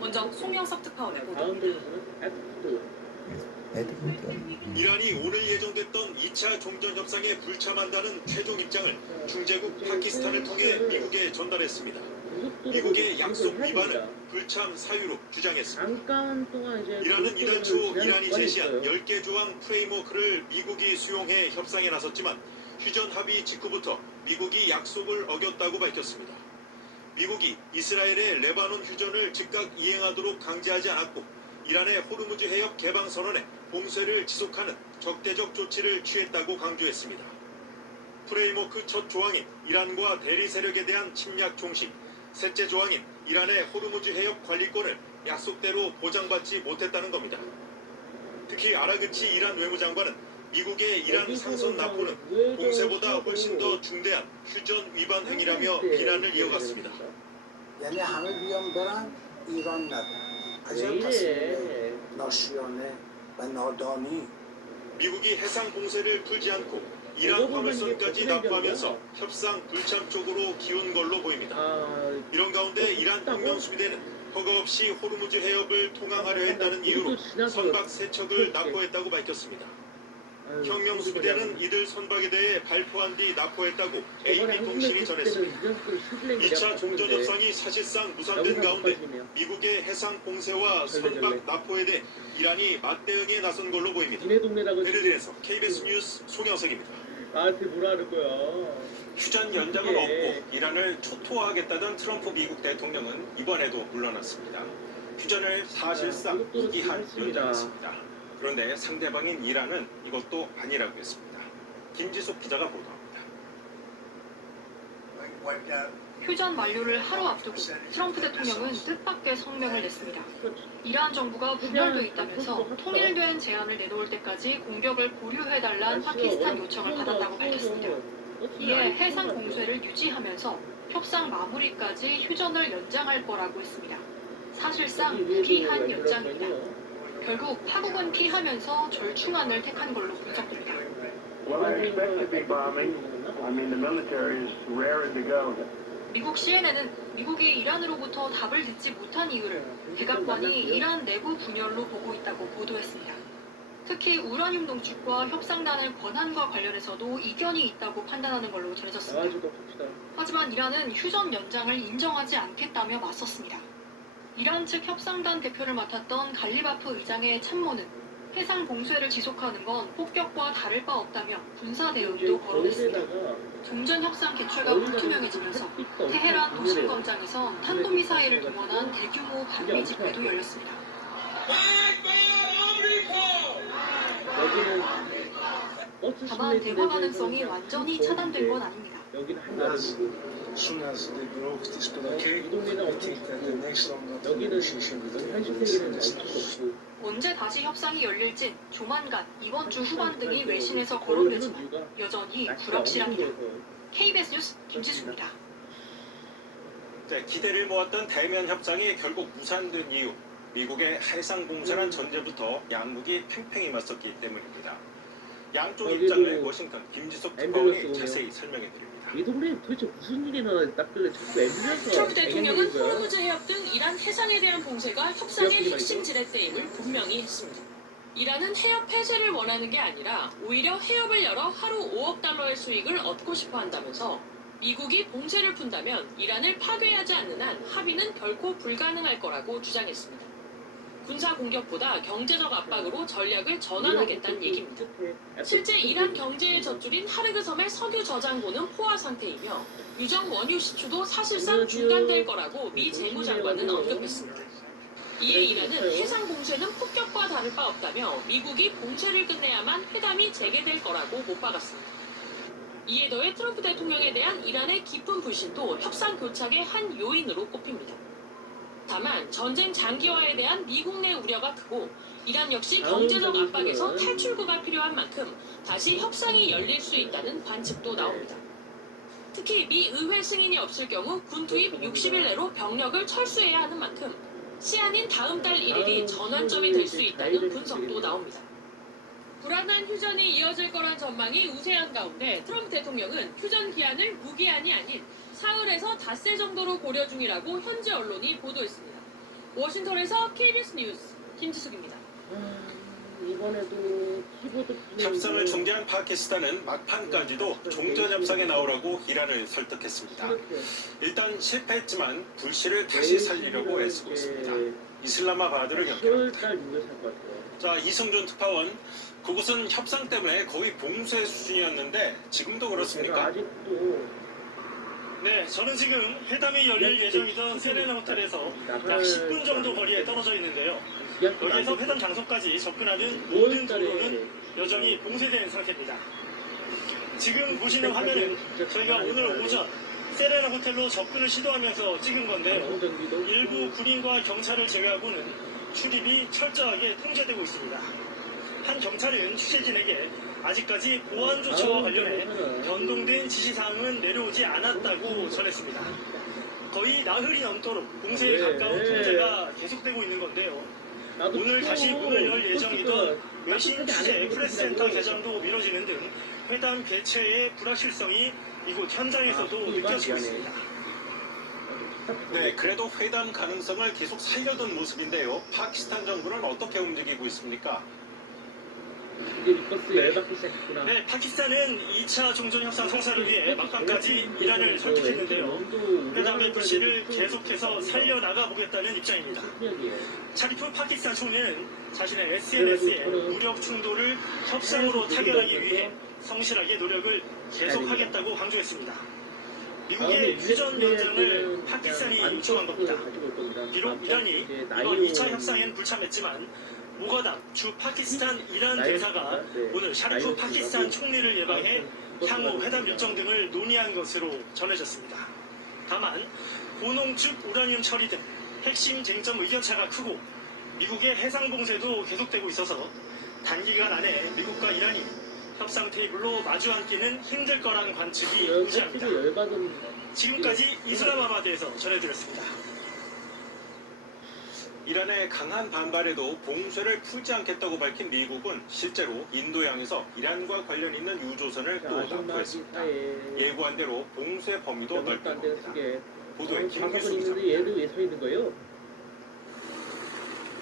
먼저 송영석 특파원의 보도입니다. 이란이 오늘 예정됐던 2차 종전 협상에 불참한다는 최종 입장을 중재국 파키스탄을 통해 미국에 전달했습니다. 미국의 약속 위반을 불참 사유로 주장했습니다. 이란은 이달 초 이란이 제시한 10개 조항 프레임워크를 미국이 수용해 협상에 나섰지만 휴전 합의 직후부터 미국이 약속을 어겼다고 밝혔습니다. 미국이 이스라엘의 레바논 휴전을 즉각 이행하도록 강제하지 않았고 이란의 호르무즈 해협 개방 선언에 봉쇄를 지속하는 적대적 조치를 취했다고 강조했습니다. 프레임워크 첫 조항인 이란과 대리 세력에 대한 침략 종식, 셋째 조항인 이란의 호르무즈 해협 관리권을 약속대로 보장받지 못했다는 겁니다. 특히 아라그치 이란 외무장관은 미국의 이란 상선 납포는 봉쇄보다 훨씬 더 중대한 휴전 위반 행위라며 비난을 이어갔습니다. 미국이 해상 봉쇄를 풀지 않고 이란 화물선까지 납포하면서 협상 불참 쪽으로 기운 걸로 보입니다. 이런 가운데 이란 혁명수비대는 허가 없이 호르무즈 해협을 통항하려 했다는 이유로 선박 3척을 납포했다고 밝혔습니다. 혁명수비대는 이들 선박에 대해 발포한 뒤 납포했다고 AP통신이 전했습니다. 2차 종전협상이 사실상 무산된 가운데 미국의 해상 봉쇄와 선박 납포에 대해 이란이 맞대응에 나선 걸로 보입니다. 베를린에서 KBS 뉴스 송영석입니다. 나한테 뭐라는 거야. 휴전 연장은 없고 이란을 초토화하겠다던 트럼프 미국 대통령은 이번에도 물러났습니다. 휴전을 사실상 무기한 연장했습니다. 그런데 상대방인 이란은 이것도 아니라고 했습니다. 김지숙 기자가 보도합니다. 휴전 만료를 하루 앞두고 트럼프 대통령은 뜻밖의 성명을 냈습니다. 이란 정부가 분열돼 있다면서 통일된 제안을 내놓을 때까지 공격을 보류해달란 파키스탄 요청을 받았다고 밝혔습니다. 이에 해상 공세를 유지하면서 협상 마무리까지 휴전을 연장할 거라고 했습니다. 사실상 무기한 연장입니다. 결국 파국은 피하면서 절충안을 택한 걸로 분석됩니다. 미국 CNN은 미국이 이란으로부터 답을 듣지 못한 이유를 백악관이 이란 내부 분열로 보고 있다고 보도했습니다. 특히 우라늄 농축과 협상단의 권한과 관련해서도 이견이 있다고 판단하는 걸로 전해졌습니다. 하지만 이란은 휴전 연장을 인정하지 않겠다며 맞섰습니다. 이란 측 협상단 대표를 맡았던 갈리바프 의장의 참모는 해상 봉쇄를 지속하는 건 폭격과 다를 바 없다며 군사 대응도 거론했습니다. 종전 협상 개최가 불투명해지면서 테헤란 도심광장에서 탄도미사일을 동원한 대규모 반미 집회도 열렸습니다. 다만 대화 가능성이 완전히 차단된 건 아닙니다. 여기는 한가지고 이 동네는 엄청 좋고 여기는 현실세계는 알 수가 없고 언제 다시 협상이 열릴진 조만간 이번 주 후반 등이 외신에서 거론되지만 여전히 불확실합니다. KBS 뉴스 김지수입니다. 네, 기대를 모았던 대면 협상이 결국 무산된 이유, 미국의 해상 봉쇄란 전제부터 양국이 팽팽히 맞섰기 때문입니다. 양쪽 입장을 워싱턴 김지석 특파원이 자세히 설명해 드립니다. 이 동네에 도대체 무슨 일이 나왔길래 자꾸 엠비에서 트럼프 대통령은 호르무즈 해협 등 이란 해상에 대한 봉쇄가 협상의 핵심 지렛대임을 분명히 했습니다. 이란은 해협 폐쇄를 원하는 게 아니라 오히려 해협을 열어 하루 5억 달러의 수익을 얻고 싶어 한다면서 미국이 봉쇄를 푼다면 이란을 파괴하지 않는 한 합의는 결코 불가능할 거라고 주장했습니다. 군사 공격보다 경제적 압박으로 전략을 전환하겠다는 얘기입니다. 실제 이란 경제의 젖줄인 하르그 섬의 석유 저장고는 포화 상태이며 유정 원유 수출도 사실상 중단될 거라고 미 재무장관은 언급했습니다. 이에 이란은 해상 봉쇄는 폭격과 다를 바 없다며 미국이 봉쇄를 끝내야만 회담이 재개될 거라고 못 박았습니다. 이에 더해 트럼프 대통령에 대한 이란의 깊은 불신도 협상 교착의 한 요인으로 꼽힙니다. 다만 전쟁 장기화에 대한 미국 내 우려가 크고 이란 역시 경제적 압박에서 탈출구가 필요한 만큼 다시 협상이 열릴 수 있다는 관측도 나옵니다. 특히 미 의회 승인이 없을 경우 군 투입 60일 내로 병력을 철수해야 하는 만큼 시한인 다음 달 1일이 전환점이 될 수 있다는 분석도 나옵니다. 불안한 휴전이 이어질 거란 전망이 우세한 가운데 트럼프 대통령은 휴전 기한을 무기한이 아닌 사흘에서 닷새 정도로 고려 중이라고 현지 언론이 보도했습니다. 워싱턴에서 KBS 뉴스 김지숙입니다. 이번에도 키보드 협상을 중재한 파키스탄은 막판까지도 종전 협상에 나오라고 이란을 설득했습니다. 일단 실패했지만 불씨를 다시 살리려고 애쓰고 있습니다. 이슬라마바드를 연결합니다. 자, 이성준 특파원, 그곳은 협상 때문에 거의 봉쇄 수준이었는데 지금도 그렇습니까? 네, 저는 지금 회담이 열릴 예정이던 세레나 호텔에서 약 10분 정도 거리에 떨어져 있는데요. 여기에서 회담 장소까지 접근하는 모든 도로는 여전히 봉쇄된 상태입니다. 지금 보시는 화면은 저희가 오늘 오전 세레나 호텔로 접근을 시도하면서 찍은 건데요. 일부 군인과 경찰을 제외하고는 출입이 철저하게 통제되고 있습니다. 한 경찰은 취재진에게 아직까지 보안 조치와 관련해 변동된 지시사항은 내려오지 않았다고 전했습니다. 거의 나흘이 넘도록 봉쇄에 가까운 통제가 계속되고 있는 건데요. 오늘 다시 문을 열 예정이던 외신 취재 프레스센터 개장도 미뤄지는 등 회담 개최의 불확실성이 이곳 현장에서도 느껴지고 있습니다. 네, 그래도 회담 가능성을 계속 살려둔 모습인데요. 파키스탄 정부는 어떻게 움직이고 있습니까? 네, 파키스탄은 2차 종전 협상 성사를 위해 막판까지 이란을 설득했는데요. 회담의 불씨를 계속해서 살려나가 보겠다는 입장입니다. 차리프 파키스탄 총리는 자신의 SNS에 무력 충돌을 협상으로 타결하기 위해 성실하게 노력을 계속하겠다고 강조했습니다. 미국의 휴전 연장을 파키스탄이 요청한 겁니다. 비록 이란이 이번 2차 협상엔 불참했지만 모가담 주 파키스탄 이란 대사가 오늘 샤리프 파키스탄 총리를 예방해 향후 회담 일정 등을 논의한 것으로 전해졌습니다. 다만 고농축 우라늄 처리 등 핵심 쟁점 의견차가 크고 미국의 해상 봉쇄도 계속되고 있어서 단기간 안에 미국과 이란이 협상 테이블로 마주 앉기는 힘들 거란 관측이 우세합니다. 지금까지 이슬라마바드에서 전해드렸습니다. 이란의 강한 반발에도 봉쇄를 풀지 않겠다고 밝힌 미국은 실제로 인도양에서 이란과 관련 있는 유조선을 또 납포했습니다. 예고한 대로 봉쇄 범위도 넓힌 겁니다. 보도에 김규수 기자입니다. 얘도 왜 서 있는 거예요?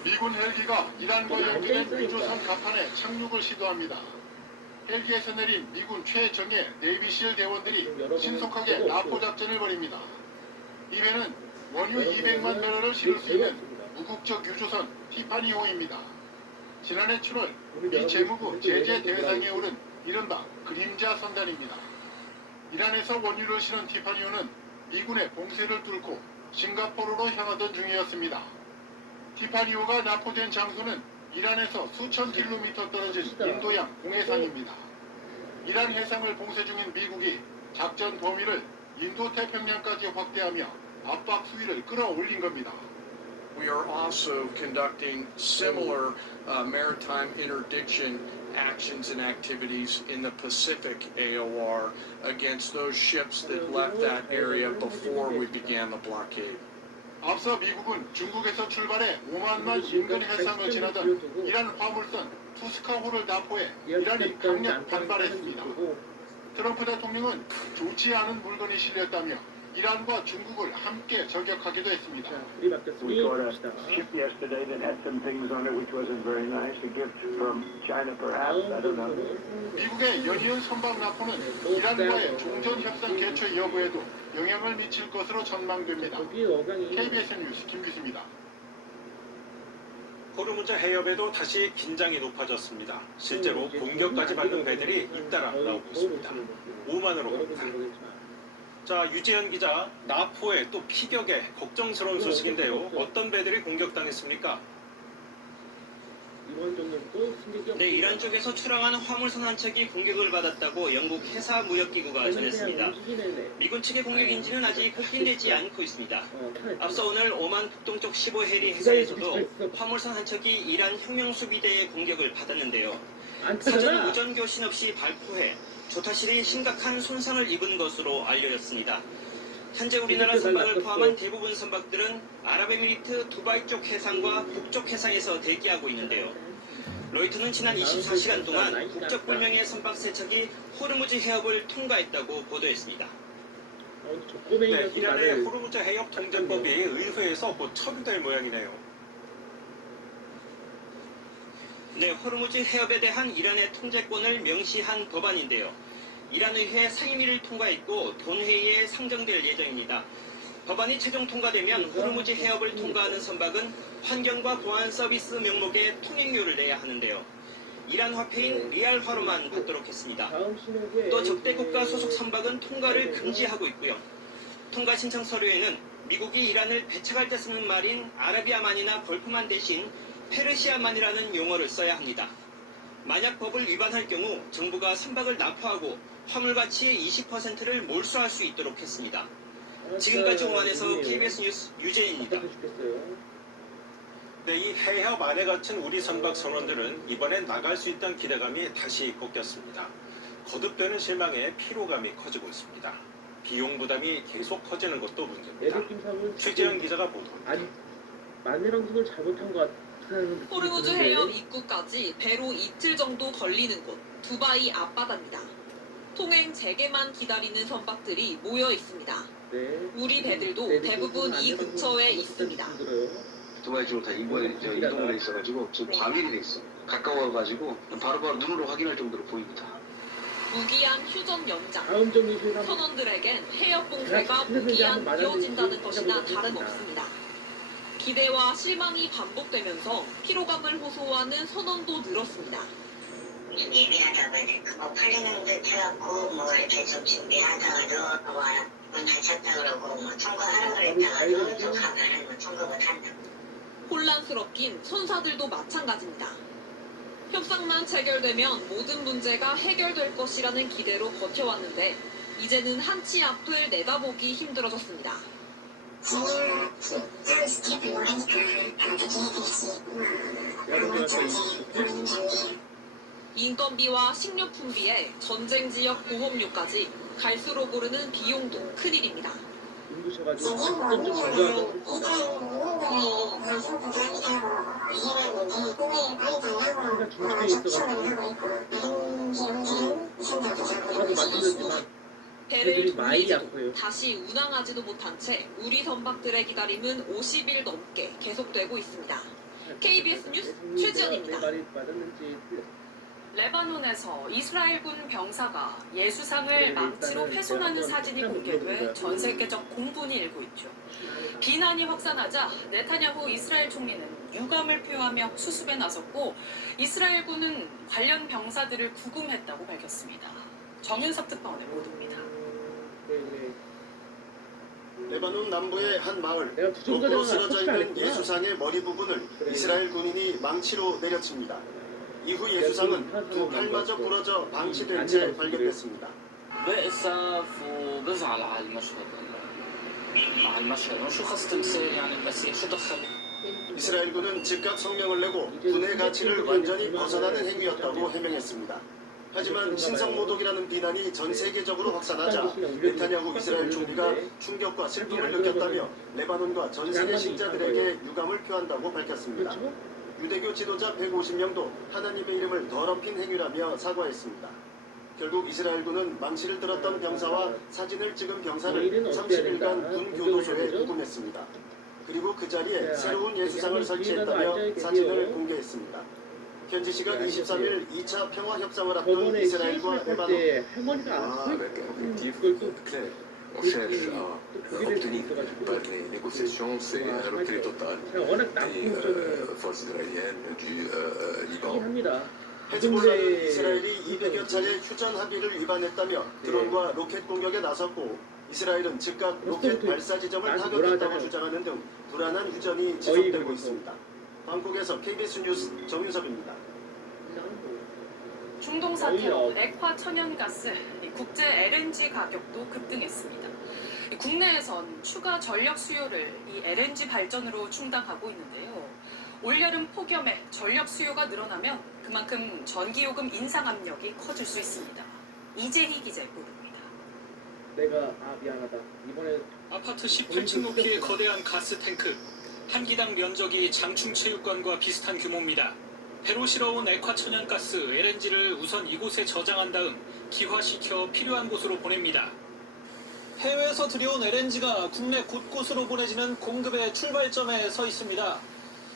미군 헬기가 이란과 연계된 유조선 갑판에 착륙을 시도합니다. 헬기에서 내린 미군 최정예 네이비실 대원들이 신속하게 납포 작전을 벌입니다. 이 배는 원유 200만 배럴을 실을 수 있는 무국적 유조선 티파니호입니다. 지난해 7월 미 재무부 제재 대상에 오른 이른바 그림자 선단입니다. 이란에서 원유를 실은 티파니호는 미군의 봉쇄를 뚫고 싱가포르로 향하던 중이었습니다. 티파니호가 납포된 장소는 이란에서 수천 킬로미터 떨어진 인도양 공해상입니다. 이란 해상을 봉쇄 중인 미국이 작전 범위를 인도 태평양까지 확대하며 압박 수위를 끌어올린 겁니다. We are also conducting similar maritime interdiction actions and activities in the Pacific AOR against those ships that left that area before we began the blockade. 앞서 미국은 중국에서 출발해 오만만 인근 해상을 지나던 이란 화물선 투스카호를 납포해 이란이 강력 반발했습니다. 트럼프 대통령은 좋지 않은 물건이 실렸다며 이란과 중국을 함께 저격하기도 했습니다. We got a ship yesterday that had some things on it which wasn't very nice. A gift from China, perhaps. I don't know. 미국의 연이은 선박 납포는 이란과의 종전 협상 개최 여부에도 영향을 미칠 것으로 전망됩니다. KBS 뉴스 김규수입니다. 호르무즈 해협에도 다시 긴장이 높아졌습니다. 실제로 공격까지 받는 배들이 잇따라 나오고 있습니다. 오만으로 갑니다. 자, 유지현 기자, 나포에 또 피격에 걱정스러운 소식인데요. 어떤 배들이 공격당했습니까? 네, 이란 쪽에서 출항하는 화물선 한 척이 공격을 받았다고 영국 해사무역기구가 전했습니다. 미군 측의 공격인지는 아직 확인되지 않고 있습니다. 앞서 오늘 오만 북동쪽 15해리 해상에서도 화물선 한 척이 이란 혁명수비대의 공격을 받았는데요. 사전 우전 교신 없이 발포해 조타실이 심각한 손상을 입은 것으로 알려졌습니다. 현재 우리나라 선박을 포함한 대부분 선박들은 아랍에미리트 두바이 쪽 해상과 북쪽 해상에서 대기하고 있는데요. 로이터는 지난 24시간 동안 국적불명의 선박 3척이 호르무즈 해협을 통과했다고 보도했습니다. 네, 이란의 호르무즈 해협 통제법이 의회에서 곧 처리될 모양이네요. 네, 호르무즈 해협에 대한 이란의 통제권을 명시한 법안인데요. 이란 의회 상임위를 통과했고 본회의에 상정될 예정입니다. 법안이 최종 통과되면 호르무즈 해협을 통과하는 선박은 환경과 보안 서비스 명목의 통행료를 내야 하는데요. 이란 화폐인 리알화로만 받도록 했습니다. 또 적대 국가 소속 선박은 통과를 금지하고 있고요. 통과 신청 서류에는 미국이 이란을 배척할 때 쓰는 말인 아라비아만이나 걸프만 대신 페르시아만이라는 용어를 써야 합니다. 만약 법을 위반할 경우 정부가 선박을 납포하고 화물 가치의 20%를 몰수할 수 있도록 했습니다. 지금까지 오만에서 KBS 뉴스 유재인입니다. 네, 이 해협 안에 갇힌 우리 선박 선원들은 이번엔 나갈 수 있다는 기대감이 다시 꺾였습니다. 거듭되는 실망에 피로감이 커지고 있습니다. 비용 부담이 계속 커지는 것도 문제입니다. 최재현 기자가 보도합니다. 아니, 마늘랑 손을 잘못한 것 같아요. 호르무즈 해협 입구까지 배로 이틀 정도 걸리는 곳 두바이 앞바다입니다. 통행 재개만 기다리는 선박들이 모여 있습니다. 우리 배들도 대부분 이 근처에 있습니다. 두바이 쪽으로 다 이동을 해 있어가지고 좀 과밀이 돼 있어. 가까워가지고 바로바로 눈으로 확인할 정도로 보입니다. 무기한 휴전 연장. 선원들에겐 해협 봉쇄가 무기한 이어진다는 것이나 다름없습니다. 기대와 실망이 반복되면서 피로감을 호소하는 선원도 늘었습니다. 예민하다고 해야 될까? 뭐 풀리는 듯 해갖고 뭐 이렇게 좀 준비하다가도 문 닫혔다 그러고 뭐 통과하라 그랬다가도 또 가면은 뭐 통과 못한다고. 혼란스럽긴 선사들도 마찬가지입니다. 협상만 체결되면 모든 문제가 해결될 것이라는 기대로 버텨왔는데 이제는 한치 앞을 내다보기 힘들어졌습니다. 인건비와 식료품비에 전쟁 지역 보험료까지 갈수록 오르는 비용도 큰일입니다. 있으셔가지고 좀 중요하고 제가 중국에 있어가지고 아까도 말씀드렸지만 배를 애들이 많이 돌리지도 아파요. 다시 운항하지도 못한 채 우리 선박들의 기다림은 50일 넘게 계속되고 있습니다. KBS 뉴스 최지연입니다. 말이 맞았는지 레바논에서 이스라엘군 병사가 예수상을 망치로 훼손하는 사진이 공개돼 전 세계적 공분이 일고 있죠. 비난이 확산하자 네타냐후 이스라엘 총리는 유감을 표하며 수습에 나섰고 이스라엘군은 관련 병사들을 구금했다고 밝혔습니다. 정윤섭 특파원의 보도입니다. 레바논 남부의 한 마을, 내가 거꾸로 쓰러져 있는 터치를 예수상의 머리 부분을 이스라엘 군인이 망치로 내려칩니다. 이후 예수상은 두 팔마저 부러져 방치된 채 발견됐습니다. بأسف وبزعل على المشهد وشو خص تمثال يعني المسيح شو دخل 이스라엘군은 즉각 성명을 내고 군의 가치를 완전히 벗어나는 행위였다고 해명했습니다. 하지만 신성모독이라는 비난이 전 세계적으로 확산하자 네타냐후 이스라엘 총리가 충격과 슬픔을 느꼈다며 레바논과 전 세계 신자들에게 유감을 표한다고 밝혔습니다. 유대교 지도자 150명도 하나님의 이름을 더럽힌 행위라며 사과했습니다. 결국 이스라엘군은 망치를 들었던 병사와 사진을 찍은 병사를 30일간 군 교도소에 구금했습니다. 그리고 그 자리에 새로운 예수상을 설치했다며 사진을 공개했습니다. 현지 시각 23일 2차 평화 협상을 앞둔 이스라엘과 레바논. On cherche à obtenir par les négociations, c'est un retrait total des forces israéliennes du Liban. 헤즈볼라는 이스라엘이 200여 차례 휴전 합의를 위반했다며 드론과 로켓 공격에 나섰고 이스라엘은 즉각 로켓 발사 지점을 타격했다고 주장하는 등 불안한 휴전이 지속되고 있습니다. 방콕에서 KBS 뉴스 정윤섭입니다. 중동 사태로 액화 천연가스, 국제 LNG 가격도 급등했습니다. 국내에선 추가 전력 수요를 이 LNG 발전으로 충당하고 있는데요. 올여름 폭염에 전력 수요가 늘어나면 그만큼 전기요금 인상 압력이 커질 수 있습니다. 이재희 기자의 보도입니다. 내가 미안하다. 이번에 아파트 18층 높이의 거대한 가스 탱크. 한 기당 면적이 장충체육관과 비슷한 규모입니다. 배로 실어온 액화천연가스 LNG를 우선 이곳에 저장한 다음 기화시켜 필요한 곳으로 보냅니다. 해외에서 들여온 LNG가 국내 곳곳으로 보내지는 공급의 출발점에 서 있습니다.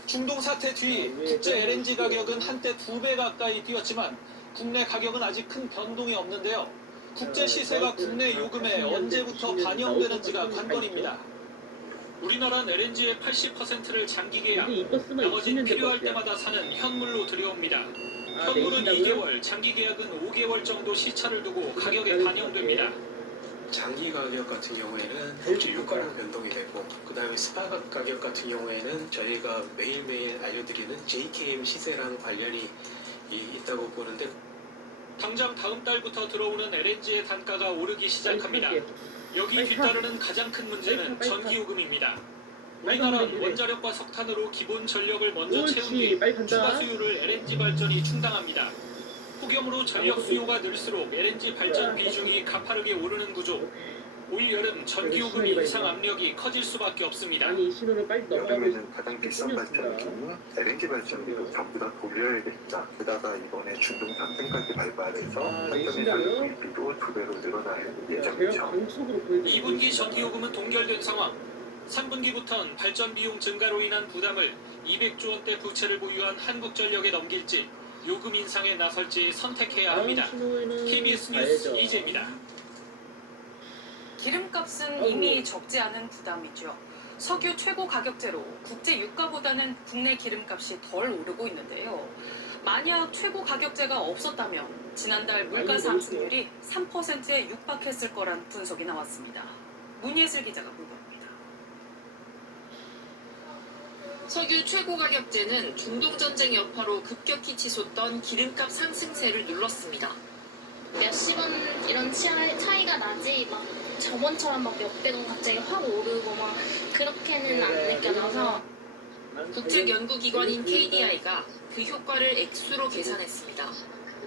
중동 사태 뒤 국제 LNG 가격은 한때 2배 가까이 뛰었지만 국내 가격은 아직 큰 변동이 없는데요. 국제 시세가 국내 요금에 언제부터 반영되는지가 관건입니다. 우리나라는 LNG의 80%를 장기 계약, 나머진 필요할 때마다 사는 현물로 들여옵니다. 현물은 2개월, 장기 계약은 5개월 정도 시차를 두고 가격에 반영됩니다. 장기 가격 같은 경우에는 혹시 유가랑 변동이 되고 그 다음에 스파 가격 같은 경우에는 저희가 매일매일 알려드리는 JKM 시세랑 관련이 있다고 보는데 당장 다음 달부터 들어오는 LNG의 단가가 오르기 시작합니다. 여기 뒤따르는 가장 큰 문제는 전기요금입니다. 우리나라는 원자력과 석탄으로 기본 전력을 먼저 채운 뒤 추가 수요를 LNG 발전이 충당합니다. 폭염으로 전력 수요가 늘수록 LNG 발전 비중이 가파르게 오르는 구조. 올 여름 전기요금 인상 압력이 커질 수밖에 없습니다. 여름에는 가장 비싼 발전 중은 LNG 발전비도 전부 다 돌려야겠다. 게다가 이번에 중동 전쟁까지 발발해서 발전의 전기비도 2배로 늘어날 예정이죠. 2분기 전기요금은 동결된 상황. 3분기부턴 발전 비용 증가로 인한 부담을 200조 원대 부채를 보유한 한국전력에 넘길지 요금 인상에 나설지 선택해야 합니다. KBS 뉴스 이재입니다. 기름값은 이미 적지 않은 부담이죠. 석유 최고 가격제로 국제 유가보다는 국내 기름값이 덜 오르고 있는데요. 만약 최고 가격제가 없었다면 지난달 물가 상승률이 3%에 육박했을 거란 분석이 나왔습니다. 문예슬 기자가 보도합니다. 석유 최고 가격제는 중동 전쟁 여파로 급격히 치솟던 기름값 상승세를 눌렀습니다. 몇십 원 이런 차이가 나지 막 저번처럼 막 몇백 원 갑자기 확 오르고 막 그렇게는 안 느껴져서 국책연구기관인 KDI가 그 효과를 액수로 계산했습니다.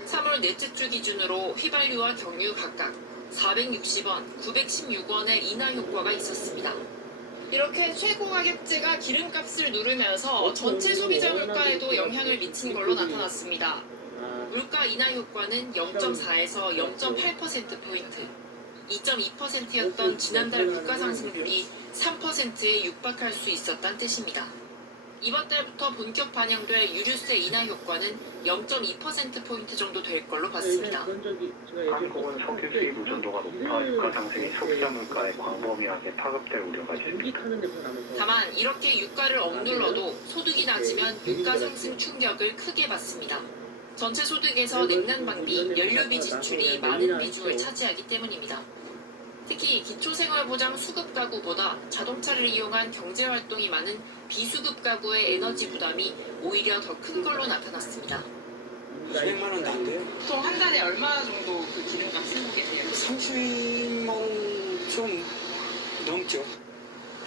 3월 넷째 주 기준으로 휘발유와 경유 각각 460원, 916원의 인하 효과가 있었습니다. 이렇게 최고 가격제가 기름값을 누르면서 전체 소비자 물가에도 영향을 미친 걸로 나타났습니다. 물가 인하 효과는 0.4에서 0.8%포인트, 2.2%였던 지난달 물가 상승률이 3%에 육박할 수 있었다는 뜻입니다. 이번 달부터 본격 반영될 유류세 인하 효과는 0.2%포인트 정도 될 걸로 봤습니다. 한국은 석유 수입 의존도가 높아 유가 상승이 소비자 물가에 광범위하게 파급될 우려가 있습니다. 다만 이렇게 유가를 억눌러도 소득이 낮으면 물가 상승 충격을 크게 받습니다. 전체 소득에서 냉난방비, 연료비 지출이 많은 비중을 차지하기 때문입니다. 특히 기초생활보장 수급 가구보다 자동차를 이용한 경제활동이 많은 비수급 가구의 에너지 부담이 오히려 더 큰 걸로 나타났습니다. 200만 원 난데요? 보통 한 달에 얼마 정도 그 기름값 쓰고 계세요? 30만 원 좀 넘죠.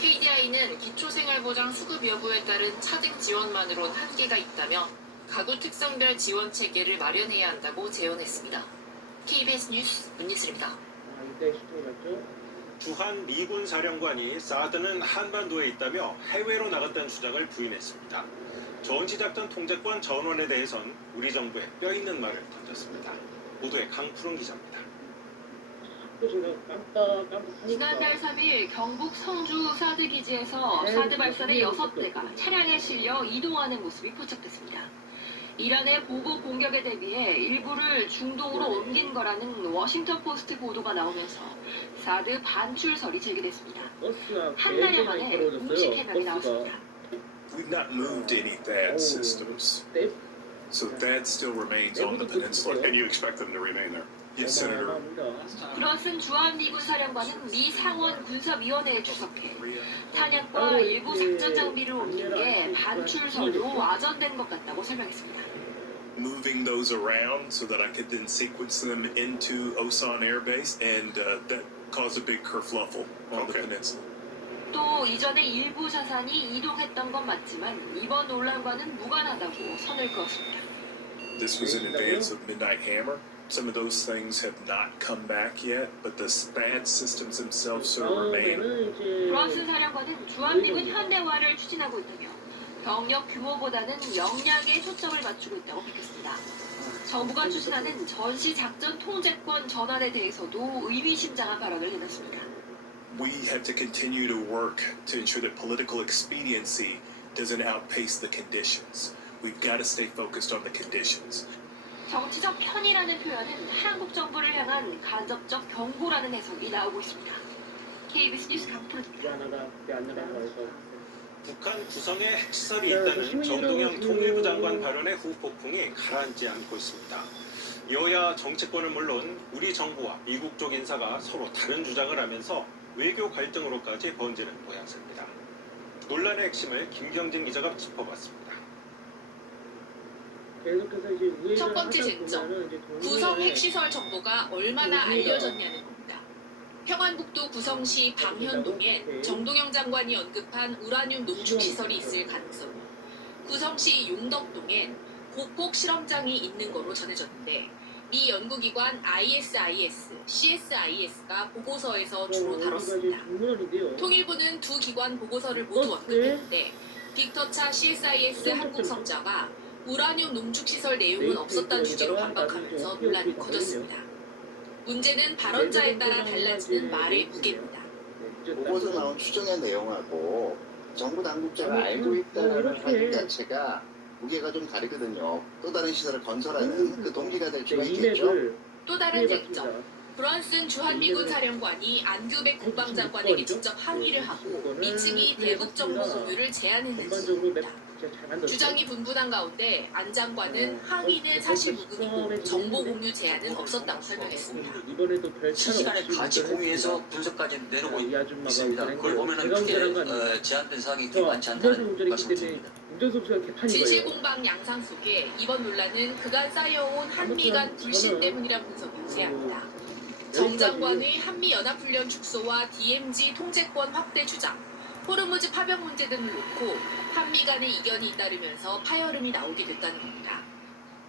KDI는 기초생활보장 수급 여부에 따른 차등 지원만으론 한계가 있다며 가구 특성별 지원 체계를 마련해야 한다고 제언했습니다. KBS 뉴스 문예슬입니다. 주한 미군 사령관이 사드는 한반도에 있다며 해외로 나갔다는 주장을 부인했습니다. 전시작전 통제권 전원에 대해선 우리 정부에 뼈있는 말을 던졌습니다. 보도에 강푸른 기자입니다. 지난달 3일 경북 성주 사드 기지에서 사드 발사대 6대가 차량에 실려 이동하는 모습이 포착됐습니다. 이란의 보고 공격에 대비해 일부를 중동으로 옮긴 거라는 워싱턴 포스트 보도가 나오면서 사드 반출설이 제기됐습니다. 한 달여 만에 공식 해명이 나왔습니다. We've not moved any THAAD systems. So THAAD still remains on the peninsula. And you expect them to remain there? Yes, Senator. 브런슨 주한미군 사령관은 미 상원 군사위원회에出席해 탄약과 일부 작전 장비를 옮긴 게 반출설로 와전된 것 같다고 설명했습니다. Moving those around so that I could then sequence them into Osan Air Base, and that caused a big kerfluffle on the peninsula. 또 이전에 일부 자산이 이동했던 건 맞지만 이번 논란과는 무관하다고 선을 그었습니다. This was in advance of Midnight Hammer. Some of those things have not come back yet, but the THAAD systems themselves still remain. 브런슨 사령관은 주한미군 현대화를 추진하고 있다며 병력 규모보다는 역량에 초점을 맞추고 있다고 밝혔습니다. 정부가 추진하는 전시 작전 통제권 전환에 대해서도 의미심장한 발언을 내놨습니다. We have to continue to work to ensure that political expediency doesn't outpace the conditions. We've got to stay focused on the conditions. 정치적 편이라는 표현은 한국 정부를 향한 간접적 경고라는 해석이 나오고 있습니다. KBS 뉴스 강프로입니다. 북한 구성에 핵시설이 있다는 정동영 통일부 장관 발언의 후폭풍이 가라앉지 않고 있습니다. 여야 정치권은 물론 우리 정부와 미국 쪽 인사가 서로 다른 주장을 하면서 외교 갈등으로까지 번지는 모양새입니다. 논란의 핵심을 김경진 기자가 짚어봤습니다. 첫 번째 쟁점, 구성 핵시설 정보가 얼마나 알려졌냐는 겁니다. 평안북도 구성시 방현동에 정동영 장관이 언급한 우라늄 농축 시설이 있을 가능성, 구성시 용덕동엔 고폭 실험장이 있는 거로 전해졌는데 미 연구기관 ISIS, CSIS가 보고서에서 주로 다뤘습니다. 통일부는 두 기관 보고서를 모두 언급했는데 빅터차 CSIS 한국성자가 우라늄 농축시설 내용은 없었다는 취지로 반박하면서 논란이 커졌습니다. 문제는 발언자에 따라 달라지는 말의 무게입니다. 보고서 나온 추정의 내용하고 정부 당국자가 알고 있다는 확인 자체가 무게가 좀 다르거든요. 또 다른 시설을 건설하는 그 동기가 될 수가 있겠죠. 또 다른 쟁점. 브런슨 주한미군 사령관이 안규백 국방장관에게 직접 항의를 하고 미 측이 대북 정보 공유를 제안했는지입니다. 주장이 분분한 가운데 안 장관은 항의는 사실 무근이고 정보 공유 제안은 없었다고 설명했습니다. 실시간에 같이 공유해서 분석까지 내놓고 있습니다. 그걸 보면은 크게 제한된 사항이 그렇게 많지 않다는 말씀드립니다. 진실공방 양상 속에 이번 논란은 그간 쌓여온 한미 간 불신 때문이란 분석이 우세합니다. 정 장관의 한미연합훈련 축소와 DMZ 통제권 확대 주장, 호르무즈 파병 문제 등을 놓고 한미 간의 이견이 잇따르면서 파열음이 나오게 됐다는 겁니다.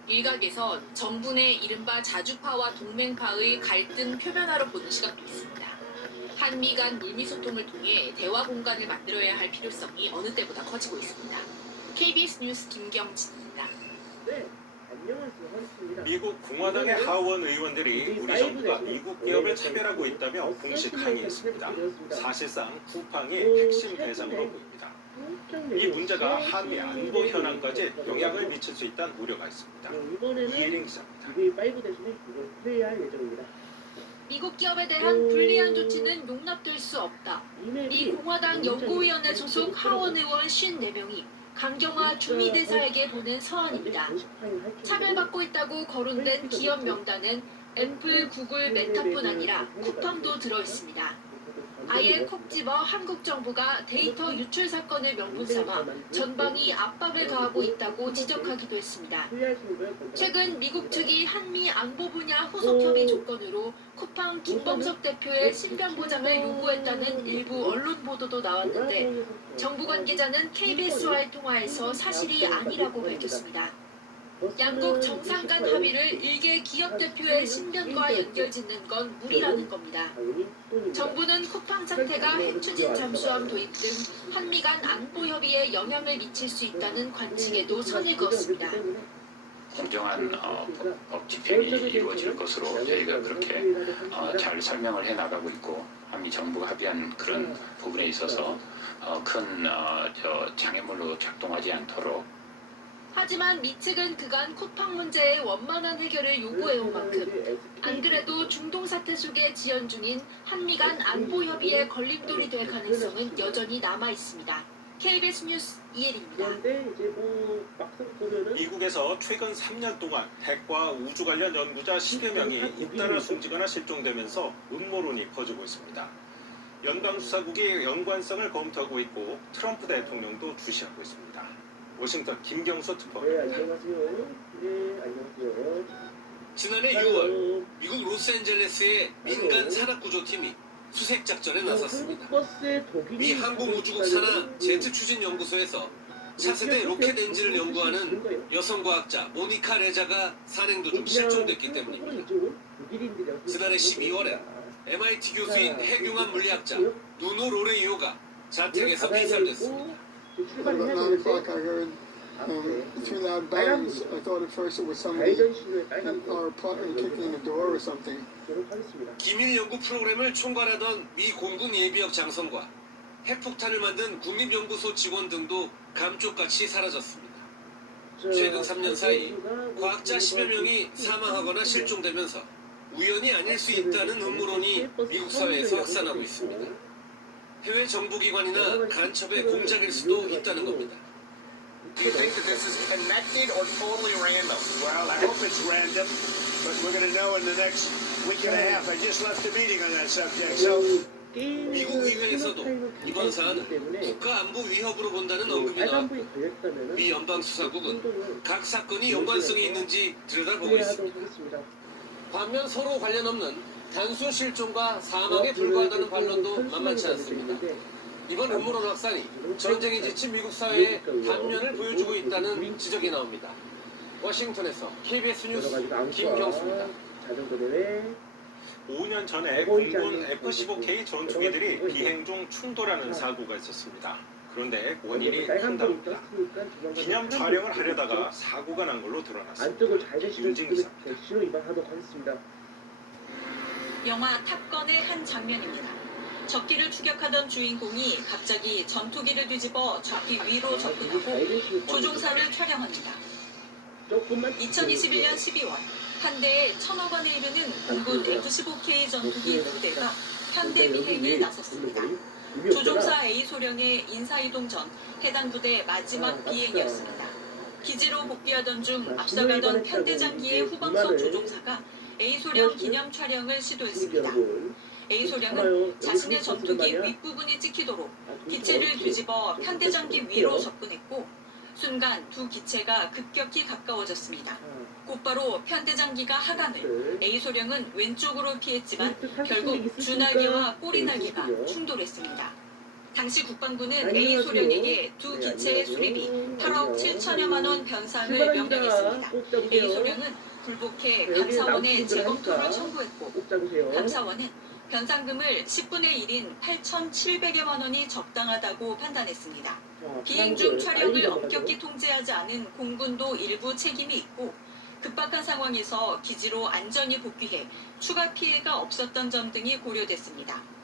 일각에선 정부의 이른바 자주파와 동맹파의 갈등 표면화로 보는 시각도 있습니다. 한미 간 물밑소통을 통해 대화 공간을 만들어야 할 필요성이 어느 때보다 커지고 있습니다. KBS 뉴스 김경진입니다. 네, 안녕하세요. 헌스입니다. 미국 공화당의 하원 의원들이 우리 정부가 미국 기업을 차별하고 있다며 공식 항의했습니다. 사실상 쿠팡이 핵심 대상으로 보입니다. 이 문제가 한미 안보 현안까지 영향을 미칠 수 있다는 우려가 있습니다. 이혜린 기자입니다. DV5 대신에 이걸 플레이할 예정입니다. 미국 기업에 대한 불리한 조치는 용납될 수 없다. 미 공화당 연구위원회 소속 하원 의원 54명이 강경화 주미대사에게 보낸 서한입니다. 차별받고 있다고 거론된 기업 명단은 애플, 구글, 메타뿐 아니라 쿠팡도 들어있습니다. 아예 콕 집어 한국 정부가 데이터 유출 사건을 명분 삼아 전방위 압박을 가하고 있다고 지적하기도 했습니다. 최근 미국 측이 한미 안보 분야 후속 협의 조건으로 쿠팡 김범석 대표의 신변 보장을 요구했다는 일부 언론 보도도 나왔는데 정부 관계자는 KBS와의 통화에서 사실이 아니라고 밝혔습니다. 양국 정상 간 합의를 일개 기업 대표의 신변과 연결짓는 건 무리라는 겁니다. 정부는 쿠팡 사태가 핵추진 잠수함 도입 등 한미 간 안보 협의에 영향을 미칠 수 있다는 관측에도 선을 그었습니다. 공정한 법 집행이 이루어질 것으로 저희가 그렇게 잘 설명을 해나가고 있고 한미 정부가 합의한 그런 부분에 있어서 큰 장애물로 작동하지 않도록. 하지만 미 측은 그간 쿠팡 문제의 원만한 해결을 요구해온 만큼 안 그래도 중동 사태 속에 지연 중인 한미 간 안보 협의에 걸림돌이 될 가능성은 여전히 남아 있습니다. KBS 뉴스 이혜리입니다. 미국에서 최근 3년 동안 핵과 우주 관련 연구자 10여 명이 잇따라 숨지거나 실종되면서 음모론이 퍼지고 있습니다. 연방수사국이 연관성을 검토하고 있고 트럼프 대통령도 주시하고 있습니다. 워싱턴 김경수 특파원입니다. 지난해 6월 미국 로스앤젤레스의 민간 산악구조팀이 수색작전에 나섰습니다. 미 항공우주국 산하 제트추진연구소에서 차세대 로켓 엔진을 연구하는 여성 과학자 모니카 레자가 산행도 중 실종됐기 때문입니다. 지난해 12월에 MIT 교수인 핵융합 물리학자 누노 로레이오가 자택에서 피살됐습니다. About 9 o'clock, I heard two loud bangs. I thought at first it was somebody or kicking in the door or something. 기밀 연구 프로그램을 총괄하던 미 공군 예비역 장성과 핵폭탄을 만든 국립연구소 직원 등도 감쪽같이 사라졌습니다. 최근 3년 사이 과학자 10여 명이 사망하거나 실종되면서 우연이 아닐 수 있다는 음모론이 미국 사회에서 확산하고 있습니다. 해외 정부기관이나 간첩의 공작일 수도 있다는 겁니다. Do you think that this is connected or totally random? Well, I hope it's random, but we're going to know in the next week and a half. I just left a meeting on that subject, so... 미국 의회에서도 이번 사안은 국가안보 위협으로 본다는 언급이 나왔고 미 연방수사국은 각 사건이 연관성이 있는지 들여다보고 있습니다. 반면 서로 관련 없는 단순 실종과 사망에 불과하다는 반론도 만만치 않습니다. 이번 음모론 확산이 전쟁에 지친 미국 사회의 단면을 보여주고 있다는 지적이 나옵니다. 워싱턴에서 KBS 뉴스 김경수입니다. 5년 전에 공군 F-15K 전투기들이 비행 중 충돌하는 사고가 있었습니다. 그런데 원인이 한답니다. 기념 촬영을 하려다가 사고가 난 걸로 드러났습니다. 윤진 기자입니다. 영화 탑건의 한 장면입니다. 적기를 추격하던 주인공이 갑자기 전투기를 뒤집어 적기 위로 접근하고 조종사를 촬영합니다. 2021년 12월 한 대에 1,000억 원에 이르는 공군 F-15K 전투기 2대가 현대 비행에 나섰습니다. 조종사 A 소령의 인사이동 전 해당 부대 마지막 비행이었습니다. 기지로 복귀하던 중 앞서가던 편대장기의 후방석 조종사가 A 소령 기념 촬영을 시도했습니다. A 소령은 자신의 전투기 윗부분이 찍히도록 기체를 뒤집어 편대장기 위로 접근했고 순간 두 기체가 급격히 가까워졌습니다. 곧바로 편대장기가 하강을 A 소령은 왼쪽으로 피했지만 결국 주날개와 꼬리날개가 충돌했습니다. 당시 국방부는 A 소련에게 두 기체의 수리비 8억 7천여만 원 변상을 명령했습니다. A 소련은 굴복해 감사원에 재검토를 청구했고 감사원은 변상금을 10분의 1인 8,700여만 원이 적당하다고 판단했습니다. 비행 중 촬영을 엄격히 통제하지 않은 공군도 일부 책임이 있고 급박한 상황에서 기지로 안전히 복귀해 추가 피해가 없었던 점 등이 고려됐습니다.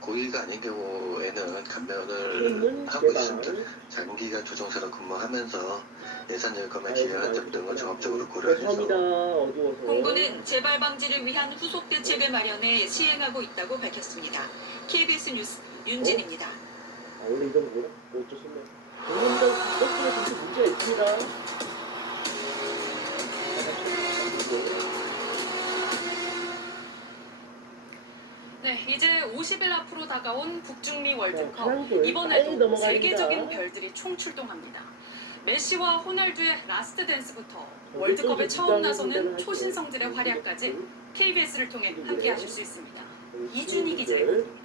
고의가 아닌 경우에는 감면을 하고 있습니다. 장기간 조종사로 근무하면서 예산 절감에 기여한 점 등을 종합적으로 고려해서 공군은 재발 방지를 위한 후속 대책을 마련해 시행하고 있다고 밝혔습니다. KBS 뉴스 윤진입니다. 원래 이런 거구나? 어쩔 수 없네. 공군도 버스가 진짜 문제가 있습니다. 네, 이제 50일 앞으로 다가온 북중미 월드컵. 이번에도 세계적인 별들이 총출동합니다. 메시와 호날두의 라스트 댄스부터 월드컵에 처음 나서는 초신성들의 활약까지 KBS를 통해 함께하실 수 있습니다. 이준희 기자의 보도입니다.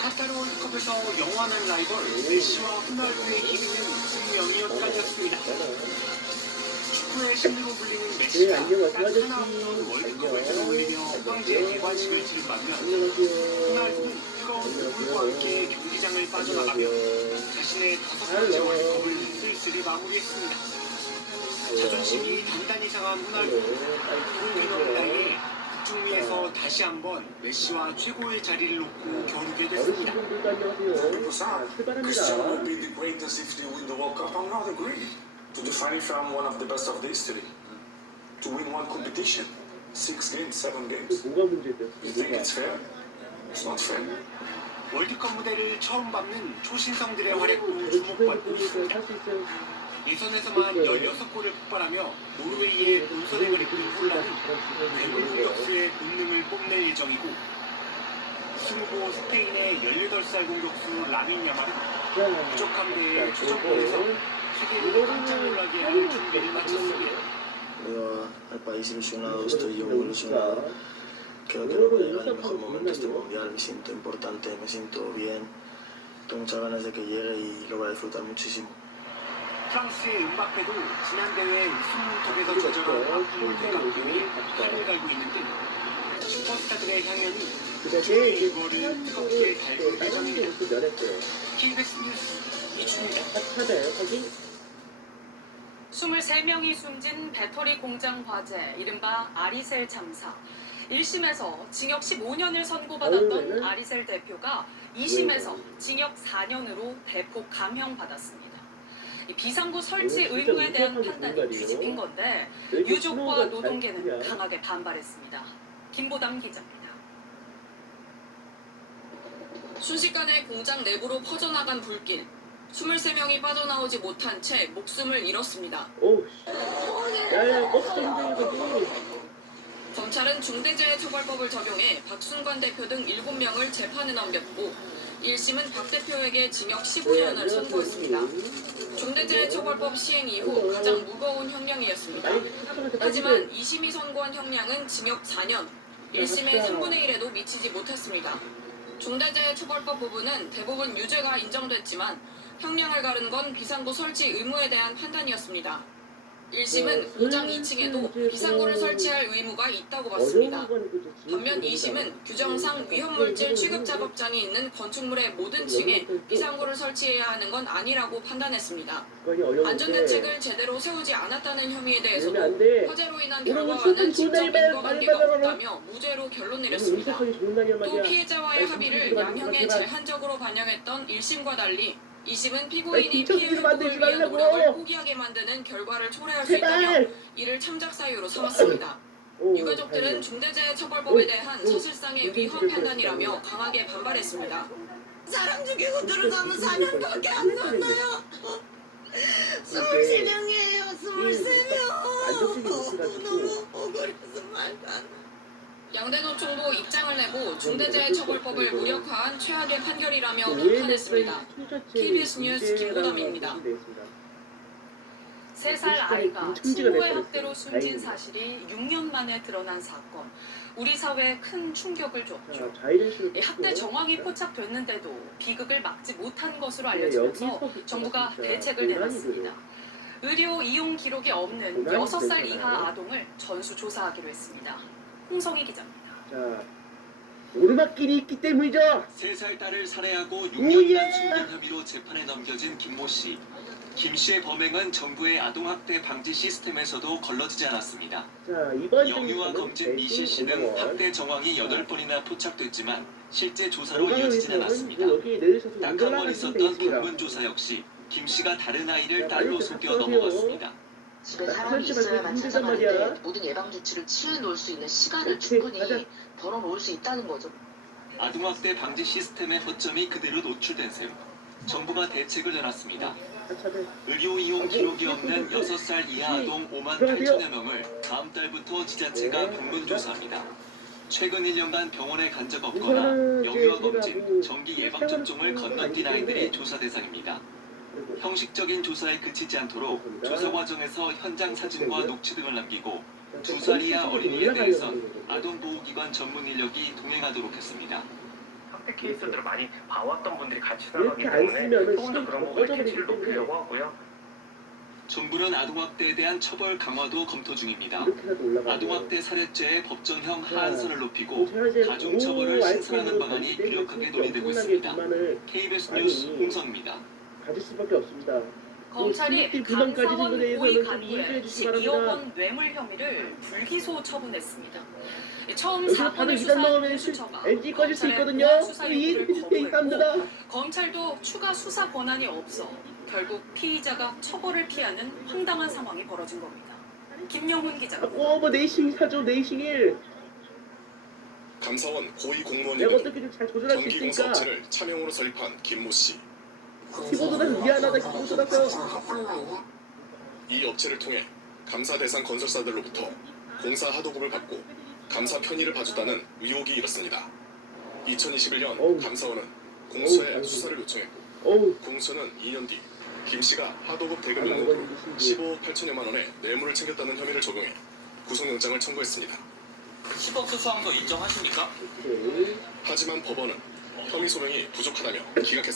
카타르 월드컵에서 영원한 라이벌 메시와 호날두의 1위는 분명이었다였습니다. 축구의 신으로 불리는 메시가 딱 하나 없던 월드컵을 들어올리며 황제의 대관식을 치른 반면 호날두는 뜨거운 눈물과 함께 경기장을 빠져나가며 자신의 5번째 월드컵을 쓸쓸히 마무리했습니다. 자존심이 단단히 상한 호날두, 국민의 나이에 북중미에서 다시 한번 메시와 최고의 자리를 놓고 겨루게 됐습니다. Cristiano will be the greatest if they win the World Cup. I'm not agreeing. To define if I'm one of the best of the history. To win one competition, 6 games, 7 games. You think it's fair? It's not fair. 월드컵 무대를 처음 밟는 초신성들의 활약도 주목받고 있습니다. 예선에서만 16골을 폭발하며 노르웨이의 본선행을 이끈 홀란은 괴물 공격수의 본능을 뽐낼 예정이고 20호 스페인의 18살 공격수 라민 야말은 부족한 배의 초정골에서 세계를 깜짝 놀라게 할 준비를 마쳤습니다. Veo al país ilusionado, estoy yo ilusionado. Creo que va a llegar el mejor momento este mundial, me siento importante, me siento bien. Tengo muchas ganas de que llegue y lo voy a disfrutar muchísimo. 프랑스의 음바페도 지난 대회 우승 문턱에서 저절한 아픔을 되감기에 팔을 갈고 있는 등 슈퍼스타들의 향연이 북중미 일거를 뜨겁게 달굴 예정입니다. KBS 뉴스 이준입니다. 23명이 숨진 배터리 공장 화재, 이른바 아리셀 참사. 1심에서 징역 15년을 선고받았던 아리셀 대표가 2심에서 징역 4년으로 대폭 감형받았습니다. 이 비상구 설치 의무에 대한 판단이 뒤집힌 건데 유족과 노동계는 강하게 반발했습니다. 김보담 기자입니다. 순식간에 공장 내부로 퍼져나간 불길. 23명이 빠져나오지 못한 채 목숨을 잃었습니다. 검찰은 중대재해처벌법을 적용해 박순관 대표 등 7명을 재판에 넘겼고 1심은 박 대표에게 징역 15년을 선고했습니다. 중대재해처벌법 시행 이후 가장 무거운 형량이었습니다. 하지만 2심이 선고한 형량은 징역 4년, 1심의 3분의 1에도 미치지 못했습니다. 중대재해처벌법 부분은 대부분 유죄가 인정됐지만 형량을 가른 건 비상구 설치 의무에 대한 판단이었습니다. 1심은 공장 2층에도 비상구를 설치할 의무가 있다고 봤습니다. 반면 2심은 규정상 위험물질 취급 작업장이 있는 건축물의 모든 층에 비상구를 설치해야 하는 건 아니라고 판단했습니다. 안전대책을 제대로 세우지 않았다는 혐의에 대해서도 화재로 인한 결과와는 직접 인과관계가 없다며 무죄로 결론 내렸습니다. 또 피해자와의 합의를 양형에 제한적으로 반영했던 1심과 달리 2심은 피고인이 피해 회복을 위한 노력을 포기하게 만드는 결과를 초래할 수 있다며 이를 참작 사유로 삼았습니다. 유가족들은 중대재해처벌법에 대한 사실상의 위헌 판단이라며 강하게 반발했습니다. 사람 죽이고 들어가면 4년밖에 안 남아요. 23명이에요. 23명. 너무 억울해서 말도 안 돼. 양대 노총도 입장을 내고 중대재해처벌법을 무력화한 최악의 판결이라며 비판했습니다. KBS 뉴스 김보담입니다. 3살 아이가 친구의 학대로 숨진 사실이 6년 만에 드러난 사건. 우리 사회에 큰 충격을 줬죠. 이 학대 정황이 포착됐는데도 비극을 막지 못한 것으로 알려지면서 정부가 대책을 내놨습니다. 의료 이용 기록이 없는 6살 이하 아동을 전수조사하기로 했습니다. 홍성희 기자입니다. 자, 오르막길이 있기 때문이죠. 3살 딸을 살해하고 6년간 숨긴 혐의로 재판에 넘겨진 김모 씨. 김 씨의 범행은 정부의 아동학대 방지 시스템에서도 걸러지지 않았습니다. 자, 이번 영유아 검진 미실 씨는 학대 정황이 8번이나 포착됐지만 실제 조사로 이어지진 않았습니다. 딱 한 번 있었던 방문 조사 역시 김 씨가 다른 아이를 딸로 속여 넘어갔습니다. 집에 사람이 있어야만 찾아가는데 모든 예방 조치를 취해 놓을 수 있는 시간을 충분히 벌어놓을 수 있다는 거죠. 아동학대 방지 시스템의 허점이 그대로 노출된 셈. 정부가 대책을 내놨습니다. 의료 이용 기록이 없는 6살 이하 아동 5만 8천여 명을 다음 달부터 지자체가 방문 조사합니다. 최근 1년간 병원에 간 적 없거나 영유아 검진, 정기 예방 접종을 건너뛴 아이들이 조사 대상입니다. 형식적인 조사에 그치지 않도록 조사 과정에서 현장 사진과 녹취 등을 남기고 2살 이하 어린이에 대해선 아동보호기관 전문 인력이 동행하도록 했습니다. 학대 케이스들을 많이 봐왔던 분들이 같이 나가기 때문에 조금 더 그런 부분의 캐치를 높이려고 하고요. 정부는 아동학대에 대한 처벌 강화도 검토 중입니다. 아동학대 살해죄의 법정형 하한선을 높이고 가중처벌을 신설하는 방안이 필요하게 논의되고 있습니다. KBS 뉴스 홍성입니다. 가질 수밖에 없습니다. 검찰이 강사원 고위 간부의 12억 원 뇌물 혐의를 불기소 처분했습니다. 처음 사건을 수사한 공수처가 검찰의 보안 수사 요구를 거부했고 검찰도 추가 수사 권한이 없어 결국 피의자가 처벌을 피하는 황당한 상황이 벌어진 겁니다. 김영훈 기자입니다. 뭐 내싱 사죠, 내싱일. 감사원 고위 내가 공무원이고 어떻게 잘 조절할 수 있으니까. 전기공사업체를 차명으로 설립한 김모 씨. 키보드라서 미안하다, 키보드라서. 이 업체를 통해 감사 대상 건설사들로부터 공사 하도급을 받고 감사 편의를 봐줬다는 의혹이 일었습니다. 2021년 감사원은 공소에 수사를 요청했고 공소는 2년 뒤 김 씨가 하도급 대금 명목으로 15억 8천여만 원의 뇌물을 챙겼다는 혐의를 적용해 구속영장을 청구했습니다. 10억 수수한 거 인정하십니까? 하지만 법원은 혐의 소명이 부족하다며 기각했습니다.